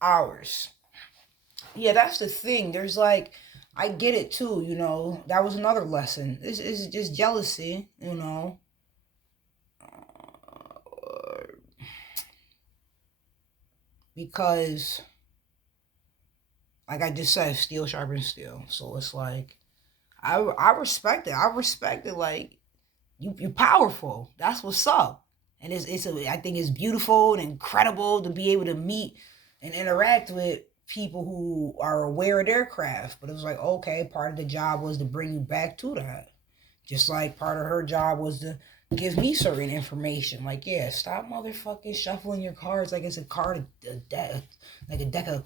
hours. Yeah, that's the thing. There's like, I get it too, that was another lesson. It's just jealousy, because like I just said, steel sharpens steel. So it's like, I respect it. I respect it. Like, you're powerful. That's what's up. And I think it's beautiful and incredible to be able to meet and interact with people who are aware of their craft. But it was like, okay, part of the job was to bring you back to that. Just like part of her job was to give me certain information. Like, yeah, stop motherfucking shuffling your cards like it's a deck, like a deck of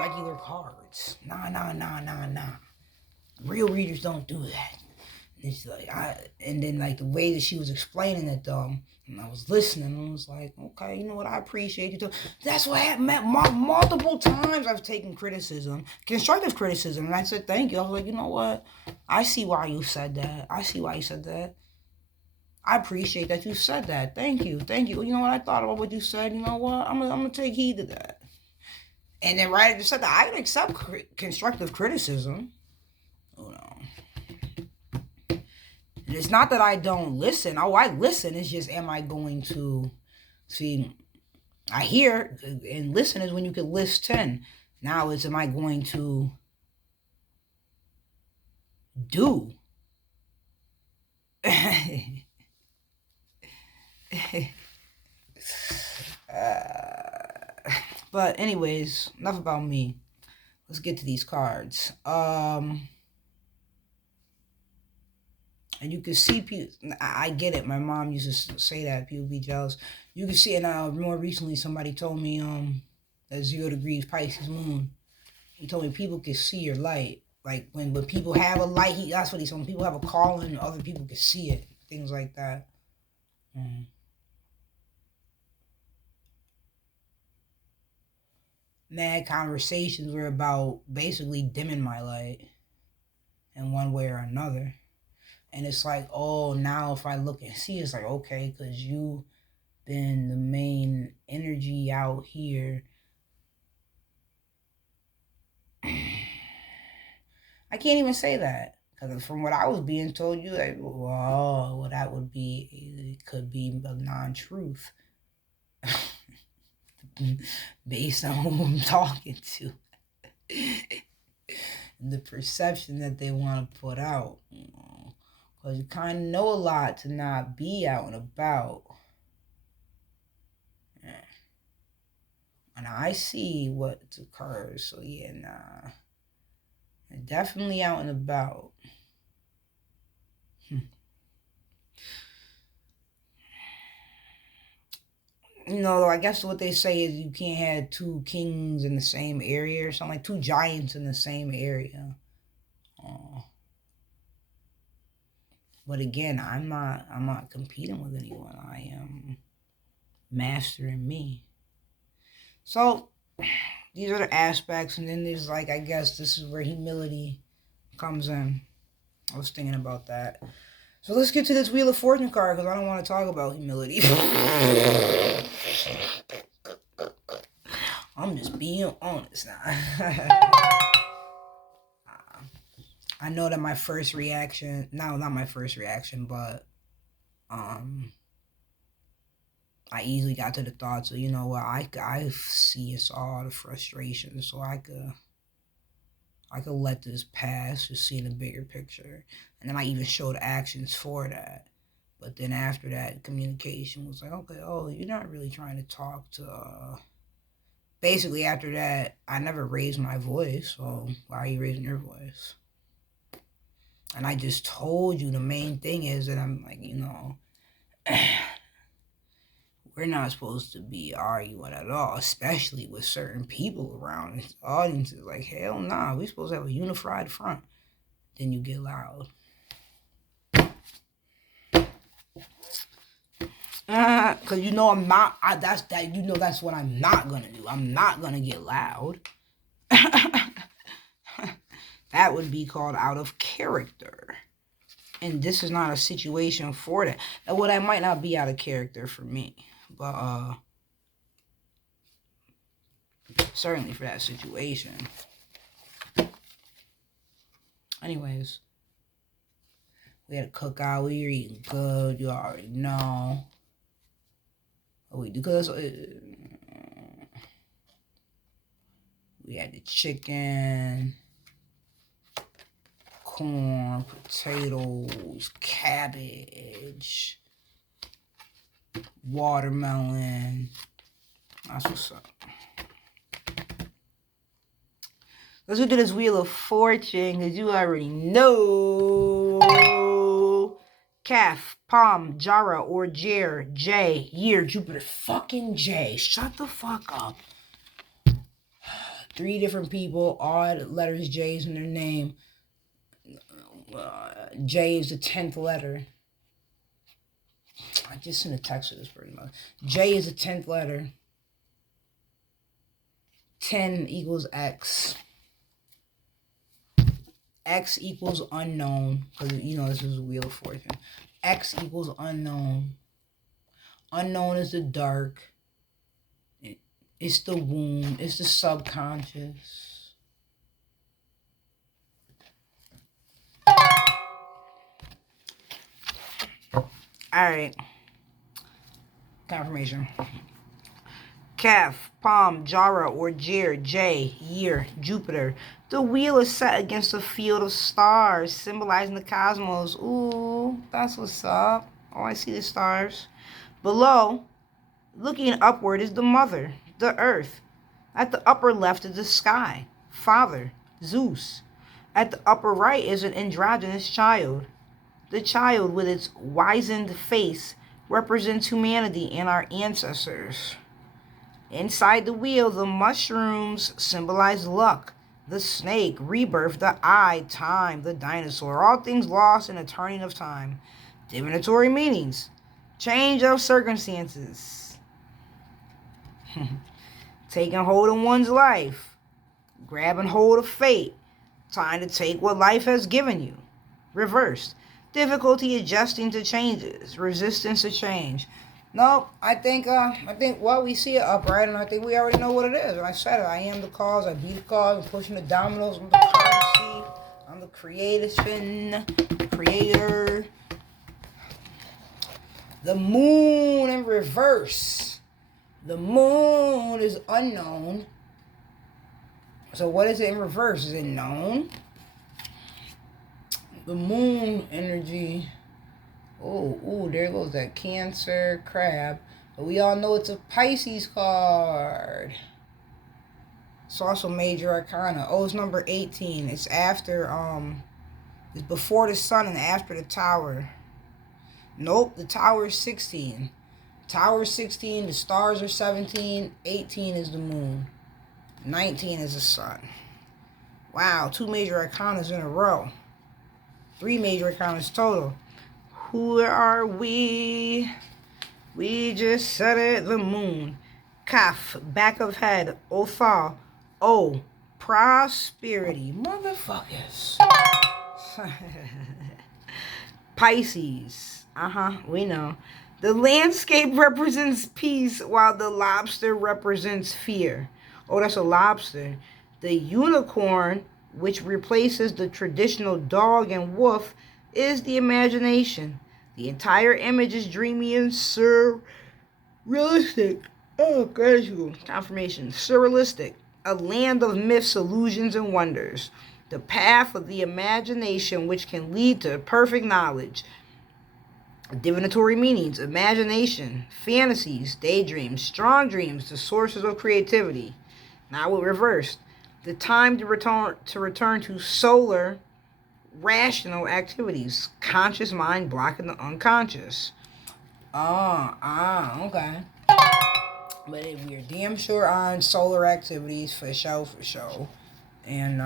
regular cards. Nah. Real readers don't do that. It's like and then like the way that she was explaining it though, and I was listening, and I was like, okay, you know what? I appreciate you too. That's what happened. Multiple times I've taken criticism, constructive criticism, and I said thank you. I was like, you know what? I see why you said that. I appreciate that you said that. Thank you. You know what? I thought about what you said. You know what? I'm gonna take heed to that. And then right after said that, I can accept constructive criticism. It's not that I don't listen. Oh, I listen. It's just, am I going to see? I hear, and listen is when you can listen. Now it's, am I going to do? But anyways, enough about me. Let's get to these cards. And you can see people. I get it. My mom used to say that people be jealous. You can see it now. More recently, somebody told me that 0 degrees Pisces moon. He told me people can see your light. Like when people have a light, that's what he told me. People have a calling, other people can see it. Things like that. Mad conversations were about basically dimming my light in one way or another. And it's like, oh, now if I look and see, it's like, okay, because you been the main energy out here. I can't even say that. Because from what I was being told, you like, well, that would be, it could be a non-truth. Based on who I'm talking to. The perception that they want to put out. Because you kind of know a lot to not be out and about. Yeah. And I see what occurs. So yeah, nah. Definitely out and about. You know, I guess what they say is you can't have 2 kings in the same area or something, like 2 giants in the same area. But again, I'm not competing with anyone. I am mastering me. So these are the aspects, and then there's like, I guess this is where humility comes in. I was thinking about that. So let's get to this Wheel of Fortune card, because I don't want to talk about humility. I'm just being honest now. I know that my first reaction, no, not my first reaction, but I easily got to the thoughts of, you know what, I see it's all the frustration, so I could let this pass, just see the bigger picture. And then I even showed actions for that. But then after that, communication was like, okay, oh, you're not really trying to talk to... Basically, after that, I never raised my voice, so why are you raising your voice? And I just told you the main thing is that I'm like, you know, we're not supposed to be arguing at all, especially with certain people around. The audience is like, hell nah, we're supposed to have a unified front. Then you get loud. Cause you know I'm not. That's what I'm not gonna do. I'm not gonna get loud. That would be called out of character. And this is not a situation for that. Well, that might not be out of character for me, but certainly for that situation. Anyways, we had a cookout. We were eating good. You already know. Because we had the chicken, corn, potatoes, cabbage, watermelon. That's what's up. Let's look at this Wheel of Fortune, because you already know. Calf, Palm, Jara, or Jer, J, Year, Jupiter. Fucking J. Shut the fuck up. 3 different people, odd letters, J's in their name. J is the 10th letter. I just sent a text to this person. J is the 10th letter. 10 equals X. X equals unknown. Because, you know, this is a Wheel of Fortune. X equals unknown. Unknown is the dark. It's the womb. It's the subconscious. Alright. Confirmation. Calf, Palm, Jara, or Jer, J, Year, Jupiter. The wheel is set against a field of stars, symbolizing the cosmos. Ooh, that's what's up. Oh, I see the stars. Below, looking upward, is the mother, the earth. At the upper left is the sky, Father, Zeus. At the upper right is an androgynous child. The child with its wizened face represents humanity and our ancestors. Inside the wheel, the mushrooms symbolize luck. The snake, rebirth, the eye, time, the dinosaur, all things lost in a turning of time. Divinatory meanings, change of circumstances, taking hold of one's life, grabbing hold of fate, trying to take what life has given you. Reversed, difficulty adjusting to changes, resistance to change. No, I think well, we see it upright, and I think we already know what it is. And I said it. I am the cause. I be the cause. I'm pushing the dominoes. I'm the currency. I'm the creation, the creator. The moon in reverse. The moon is unknown. So what is it in reverse? Is it known? The moon energy. Oh, there goes that Cancer crab. But we all know it's a Pisces card. It's also major arcana. Oh, it's number 18. It's after, it's before the sun and after the tower. Nope, the tower is 16. Tower is 16, the stars are 17, 18 is the moon. 19 is the sun. Wow, 2 major arcanas in a row. 3 major arcanas total. Who are we? We just said it, the moon. Kaf, back of head. Othal. O, prosperity. Motherfuckers. Pisces. We know. The landscape represents peace while the lobster represents fear. Oh, that's a lobster. The unicorn, which replaces the traditional dog and wolf, is the imagination. The entire image is dreamy and surrealistic. Oh, gradual confirmation. Surrealistic. A land of myths, illusions, and wonders. The path of the imagination which can lead to perfect knowledge. Divinatory meanings, imagination, fantasies, daydreams, strong dreams, the sources of creativity. Now we're reversed. The time to return to solar rational activities. Conscious mind blocking the unconscious. Okay. But we're damn sure on solar activities for show. And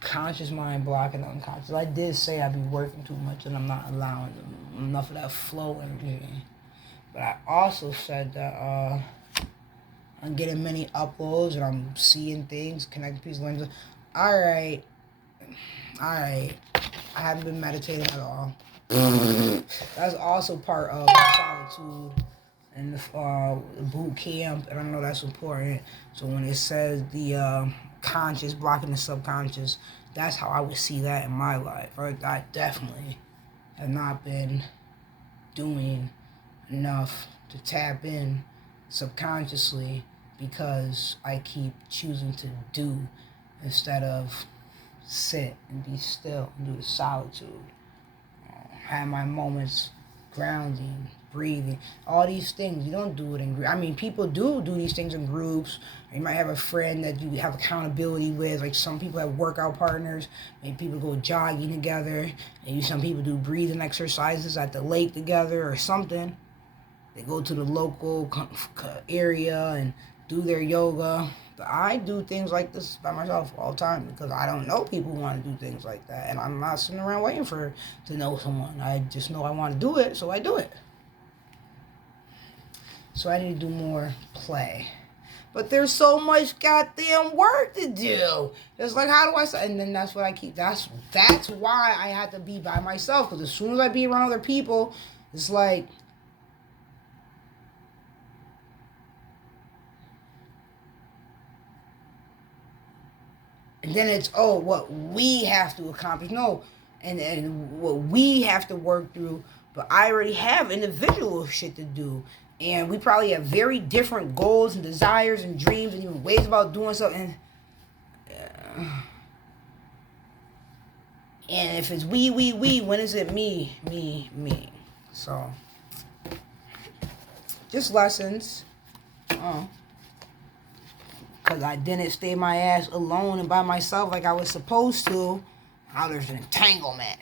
conscious mind blocking the unconscious. I did say I'd be working too much and I'm not allowing enough of that flow energy. But I also said that I'm getting many uploads and I'm seeing things, connecting pieces. Alright. I haven't been meditating at all. That's also part of solitude and the boot camp, and I know that's important. So when it says the conscious blocking the subconscious, that's how I would see that in my life. Right? I definitely have not been doing enough to tap in subconsciously because I keep choosing to do instead of sit and be still and do the solitude. Have my moments grounding, breathing, all these things. You don't do it in groups. I mean, people do these things in groups. You might have a friend that you have accountability with. Like some people have workout partners. Maybe people go jogging together. Maybe some people do breathing exercises at the lake together or something. They go to the local area and do their yoga. But I do things like this by myself all the time because I don't know people who want to do things like that. And I'm not sitting around waiting to know someone. I just know I want to do it, so I do it. So I need to do more play. But there's so much goddamn work to do. It's like, how do I say? And then that's what I keep. That's why I have to be by myself. Because as soon as I be around other people, it's like, and then it's, what we have to accomplish. No, and what we have to work through. But I already have individual shit to do. And we probably have very different goals and desires and dreams and even ways about doing something. And if it's we, when is it me? So, just lessons. because I didn't stay my ass alone and by myself like I was supposed to. Now there's an entanglement.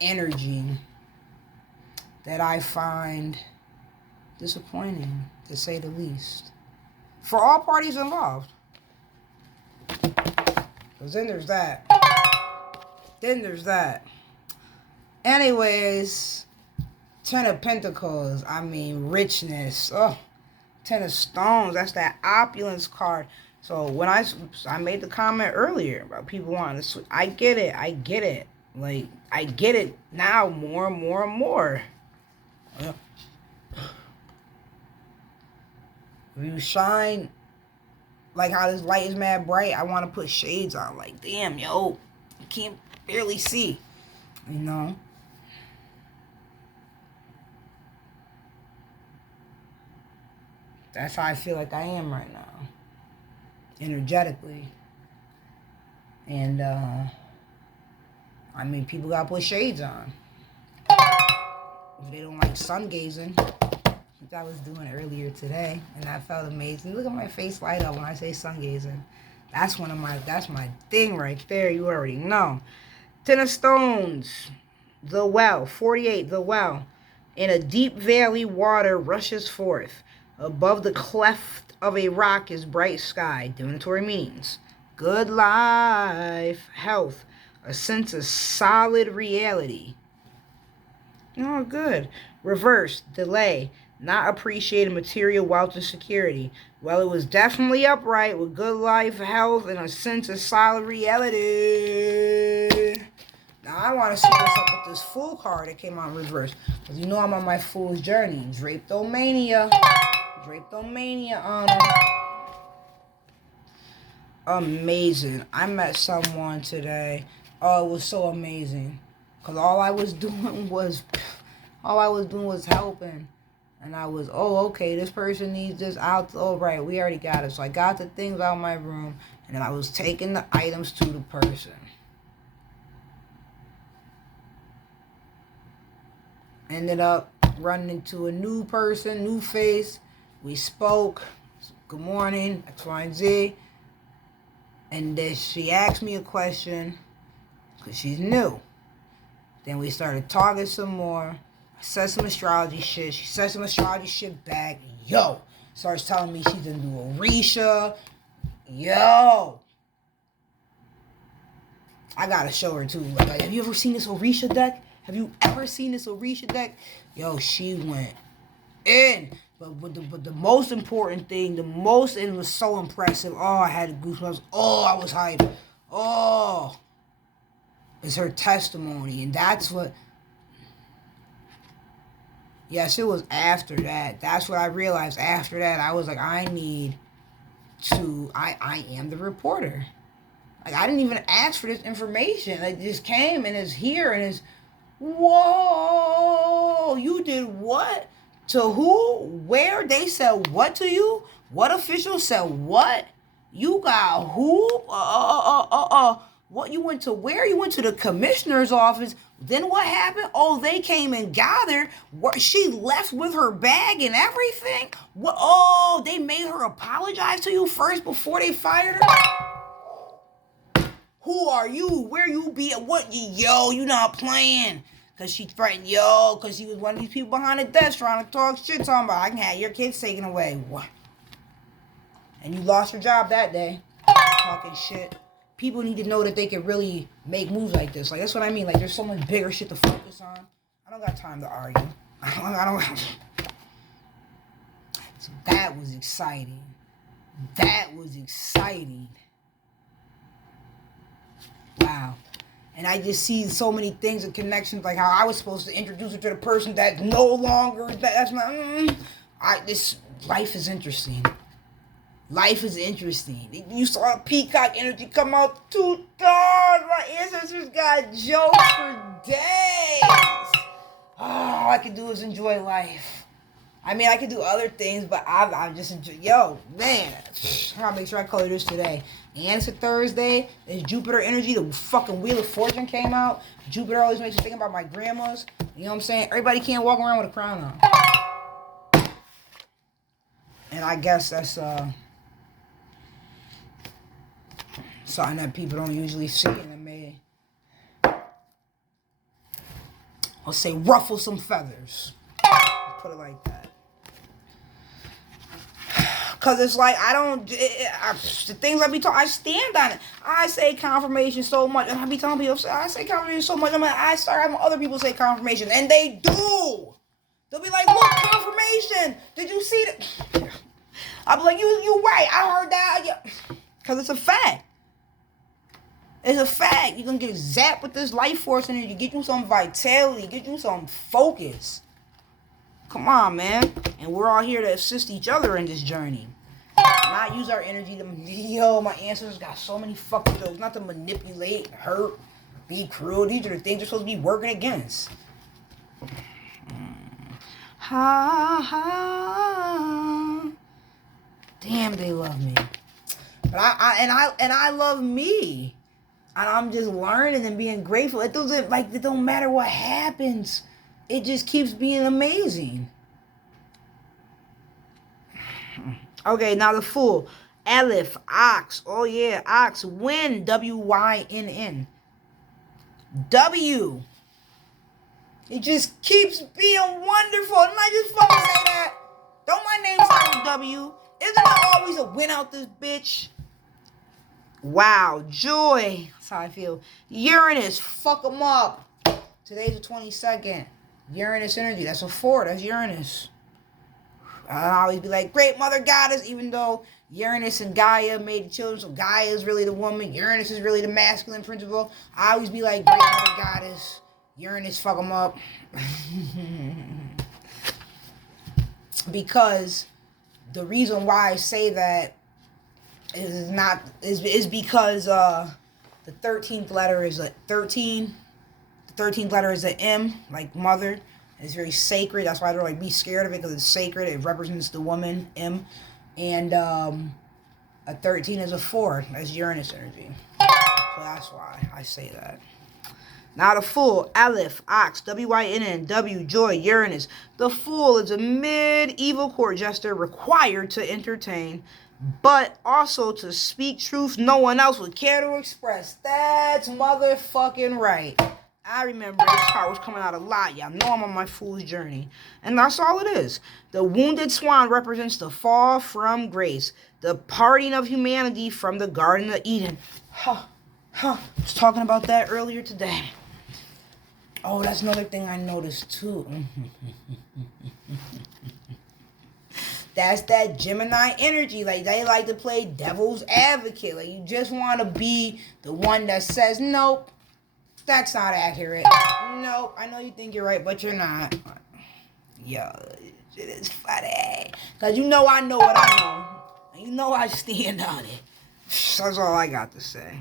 Energy that I find disappointing, to say the least. For all parties involved. Because then there's that. Anyways, Ten of Pentacles. I mean, richness. Oh, Ten of Stones. That's that opulence card. So when I made the comment earlier about people wanting to switch. I get it. Like, I get it now more and more and more. Yeah. If you shine, like how this light is mad bright, I want to put shades on. Like, damn, yo, you can't barely see. You know? That's how I feel like I am right now. Energetically. And, I mean, people gotta put shades on. If they don't like sun gazing, which I was doing earlier today, and that felt amazing. Look at my face light up when I say sun gazing. That's my thing right there. You already know. Ten of Stones, the well, 48, the well. In a deep valley, water rushes forth. Above the cleft of a rock is bright sky. Divinatory meanings. Good life, health, a sense of solid reality. Oh, good. Reverse, delay, not appreciating material wealth and security. Well, it was definitely upright with good life, health, and a sense of solid reality. Now, I want to see what's up with this Fool card that came out in reverse. Because you know I'm on my Fool's journey. Drapetomania on her. Amazing. I met someone today. Oh, it was so amazing. Because all I was doing was helping. And I was, okay, this person needs this out. Oh, right, we already got it. So I got the things out of my room. And then I was taking the items to the person. Ended up running into a new person, new face. We spoke. Good morning, X, Y, and Z. And then she asked me a question because she's new. Then we started talking some more. I said some astrology shit. She said some astrology shit back. Yo. Starts telling me she's into Orisha. Yo. I gotta show her too. Like, have you ever seen this Orisha deck? Yo, she went in. But the most important thing, it was so impressive. Oh, I had goosebumps. Oh, I was hyped. Oh, it's her testimony. And that's what, yes, it was after that. That's what I realized after that. I was like, I am the reporter. Like, I didn't even ask for this information. It just came and it's here and it's, whoa, you did what? To who? Where? They said what to you? What official said what? You got who? What, you went to where? You went to the commissioner's office. Then what happened? Oh, they came and got her. What, she left with her bag and everything? What? Oh, they made her apologize to you first before they fired her? Who are you? Where you be? What? Yo, you not playing. Because she threatened, because she was one of these people behind the desk trying to talk shit, talking about, I can have your kids taken away. What? And you lost your job that day. Talking shit. People need to know that they can really make moves like this. Like, that's what I mean. Like, there's so much bigger shit to focus on. I don't got time to argue. I don't. So that was exciting. Wow. And I just see so many things and connections, like how I was supposed to introduce her to the person that no longer, that's my, this life is interesting. You saw a peacock energy come out 2 times. My ancestors got jokes for days. All I can do is enjoy life. I mean, I could do other things, but I'm just enjoy. Yo, man, I gotta make sure I color this today. And it's a Thursday. It's Jupiter energy. The fucking Wheel of Fortune came out. Jupiter always makes me think about my grandmas. You know what I'm saying? Everybody can't walk around with a crown on. And I guess that's something that people don't usually see, and it may, I'll say, ruffle some feathers. Put it like that. Because it's like, the things I be talking, I stand on it. I say confirmation so much, and I be telling people, I say confirmation so much, I start having other people say confirmation, and they do. They'll be like, look, confirmation. Did you see that? I'll be like, you right. I heard that. Because it's a fact. It's a fact. You're going to get zapped with this life force energy. Get you some vitality. Get you some focus. Come on, man. And we're all here to assist each other in this journey. Not use our energy to, my ancestors got so many fucking jokes. Not to manipulate, hurt, be cruel. These are the things you're supposed to be working against. Ha ha. Damn, they love me. But I love me. And I'm just learning and being grateful. It don't matter what happens. It just keeps being amazing. Okay, now the Fool. Aleph, ox. Oh yeah, ox. Win, W-Y-N-N. W. It just keeps being wonderful. Didn't I just fucking say that? Don't my name start with W? Isn't there always a win out this bitch? Wow. Joy. That's how I feel. Uranus. Fuck them up. Today's the 22nd. Uranus energy. That's a 4. That's Uranus. I always be like, great mother goddess, even though Uranus and Gaia made the children, so Gaia is really the woman, Uranus is really the masculine principle. I always be like, great mother goddess, Uranus, fuck them up. Because the reason why I say that is because the 13th letter is a 13. The 13th letter is a M, like mother. It's very sacred. That's why I don't like be scared of it, because it's sacred. It represents the woman, M. And a 13 is a 4. That's Uranus energy. So that's why I say that. Now the Fool. Aleph, ox, W-Y-N-N, W, joy, Uranus. The Fool is a medieval court jester required to entertain, but also to speak truth no one else would care to express. That's motherfucking right. I remember this part was coming out a lot. Y'all know I'm on my fool's journey. And that's all it is. The wounded swan represents the fall from grace. The parting of humanity from the Garden of Eden. I was talking about that earlier today. Oh, that's another thing I noticed too. That's that Gemini energy. Like, they like to play devil's advocate. Like, you just want to be the one that says, nope. That's not accurate. Nope, I know you think you're right, but you're not. Yo, it is funny. Because you know I know what I know. And you know I stand on it. That's all I got to say.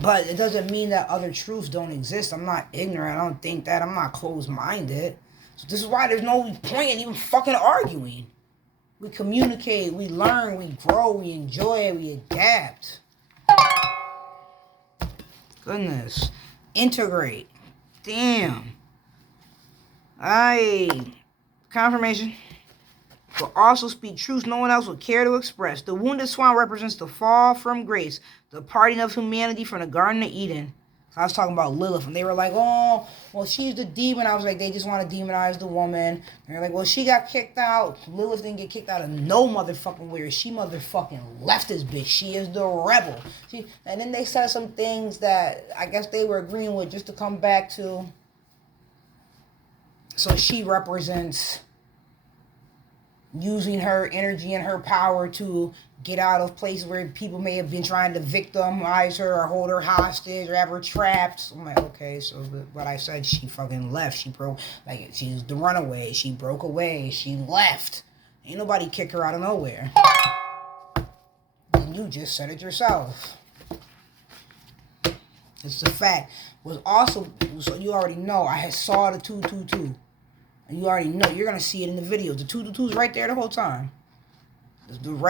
But it doesn't mean that other truths don't exist. I'm not ignorant. I don't think that. I'm not closed-minded. So this is why there's no point in even fucking arguing. We communicate, we learn, we grow, we enjoy, we adapt. Goodness. Integrate. Damn. Confirmation. Will also speak truth no one else would care to express. The wounded swan represents the fall from grace, the parting of humanity from the Garden of Eden. I was talking about Lilith, and they were like, oh, well, she's the demon. I was like, they just want to demonize the woman. And they're like, well, she got kicked out. Lilith didn't get kicked out of no motherfucking where. She motherfucking left this bitch. She is the rebel. And then they said some things that I guess they were agreeing with just to come back to. So she represents using her energy and her power to get out of places where people may have been trying to victimize her or hold her hostage or have her trapped. So I'm like, okay, so what I said, she fucking left. She broke, like, she's the runaway. She broke away. She left. Ain't nobody kick her out of nowhere. And you just said it yourself. It's a fact. Was also, so you already know, I had saw the 222. And you already know, you're going to see it in the videos. The 222 is right there the whole time. The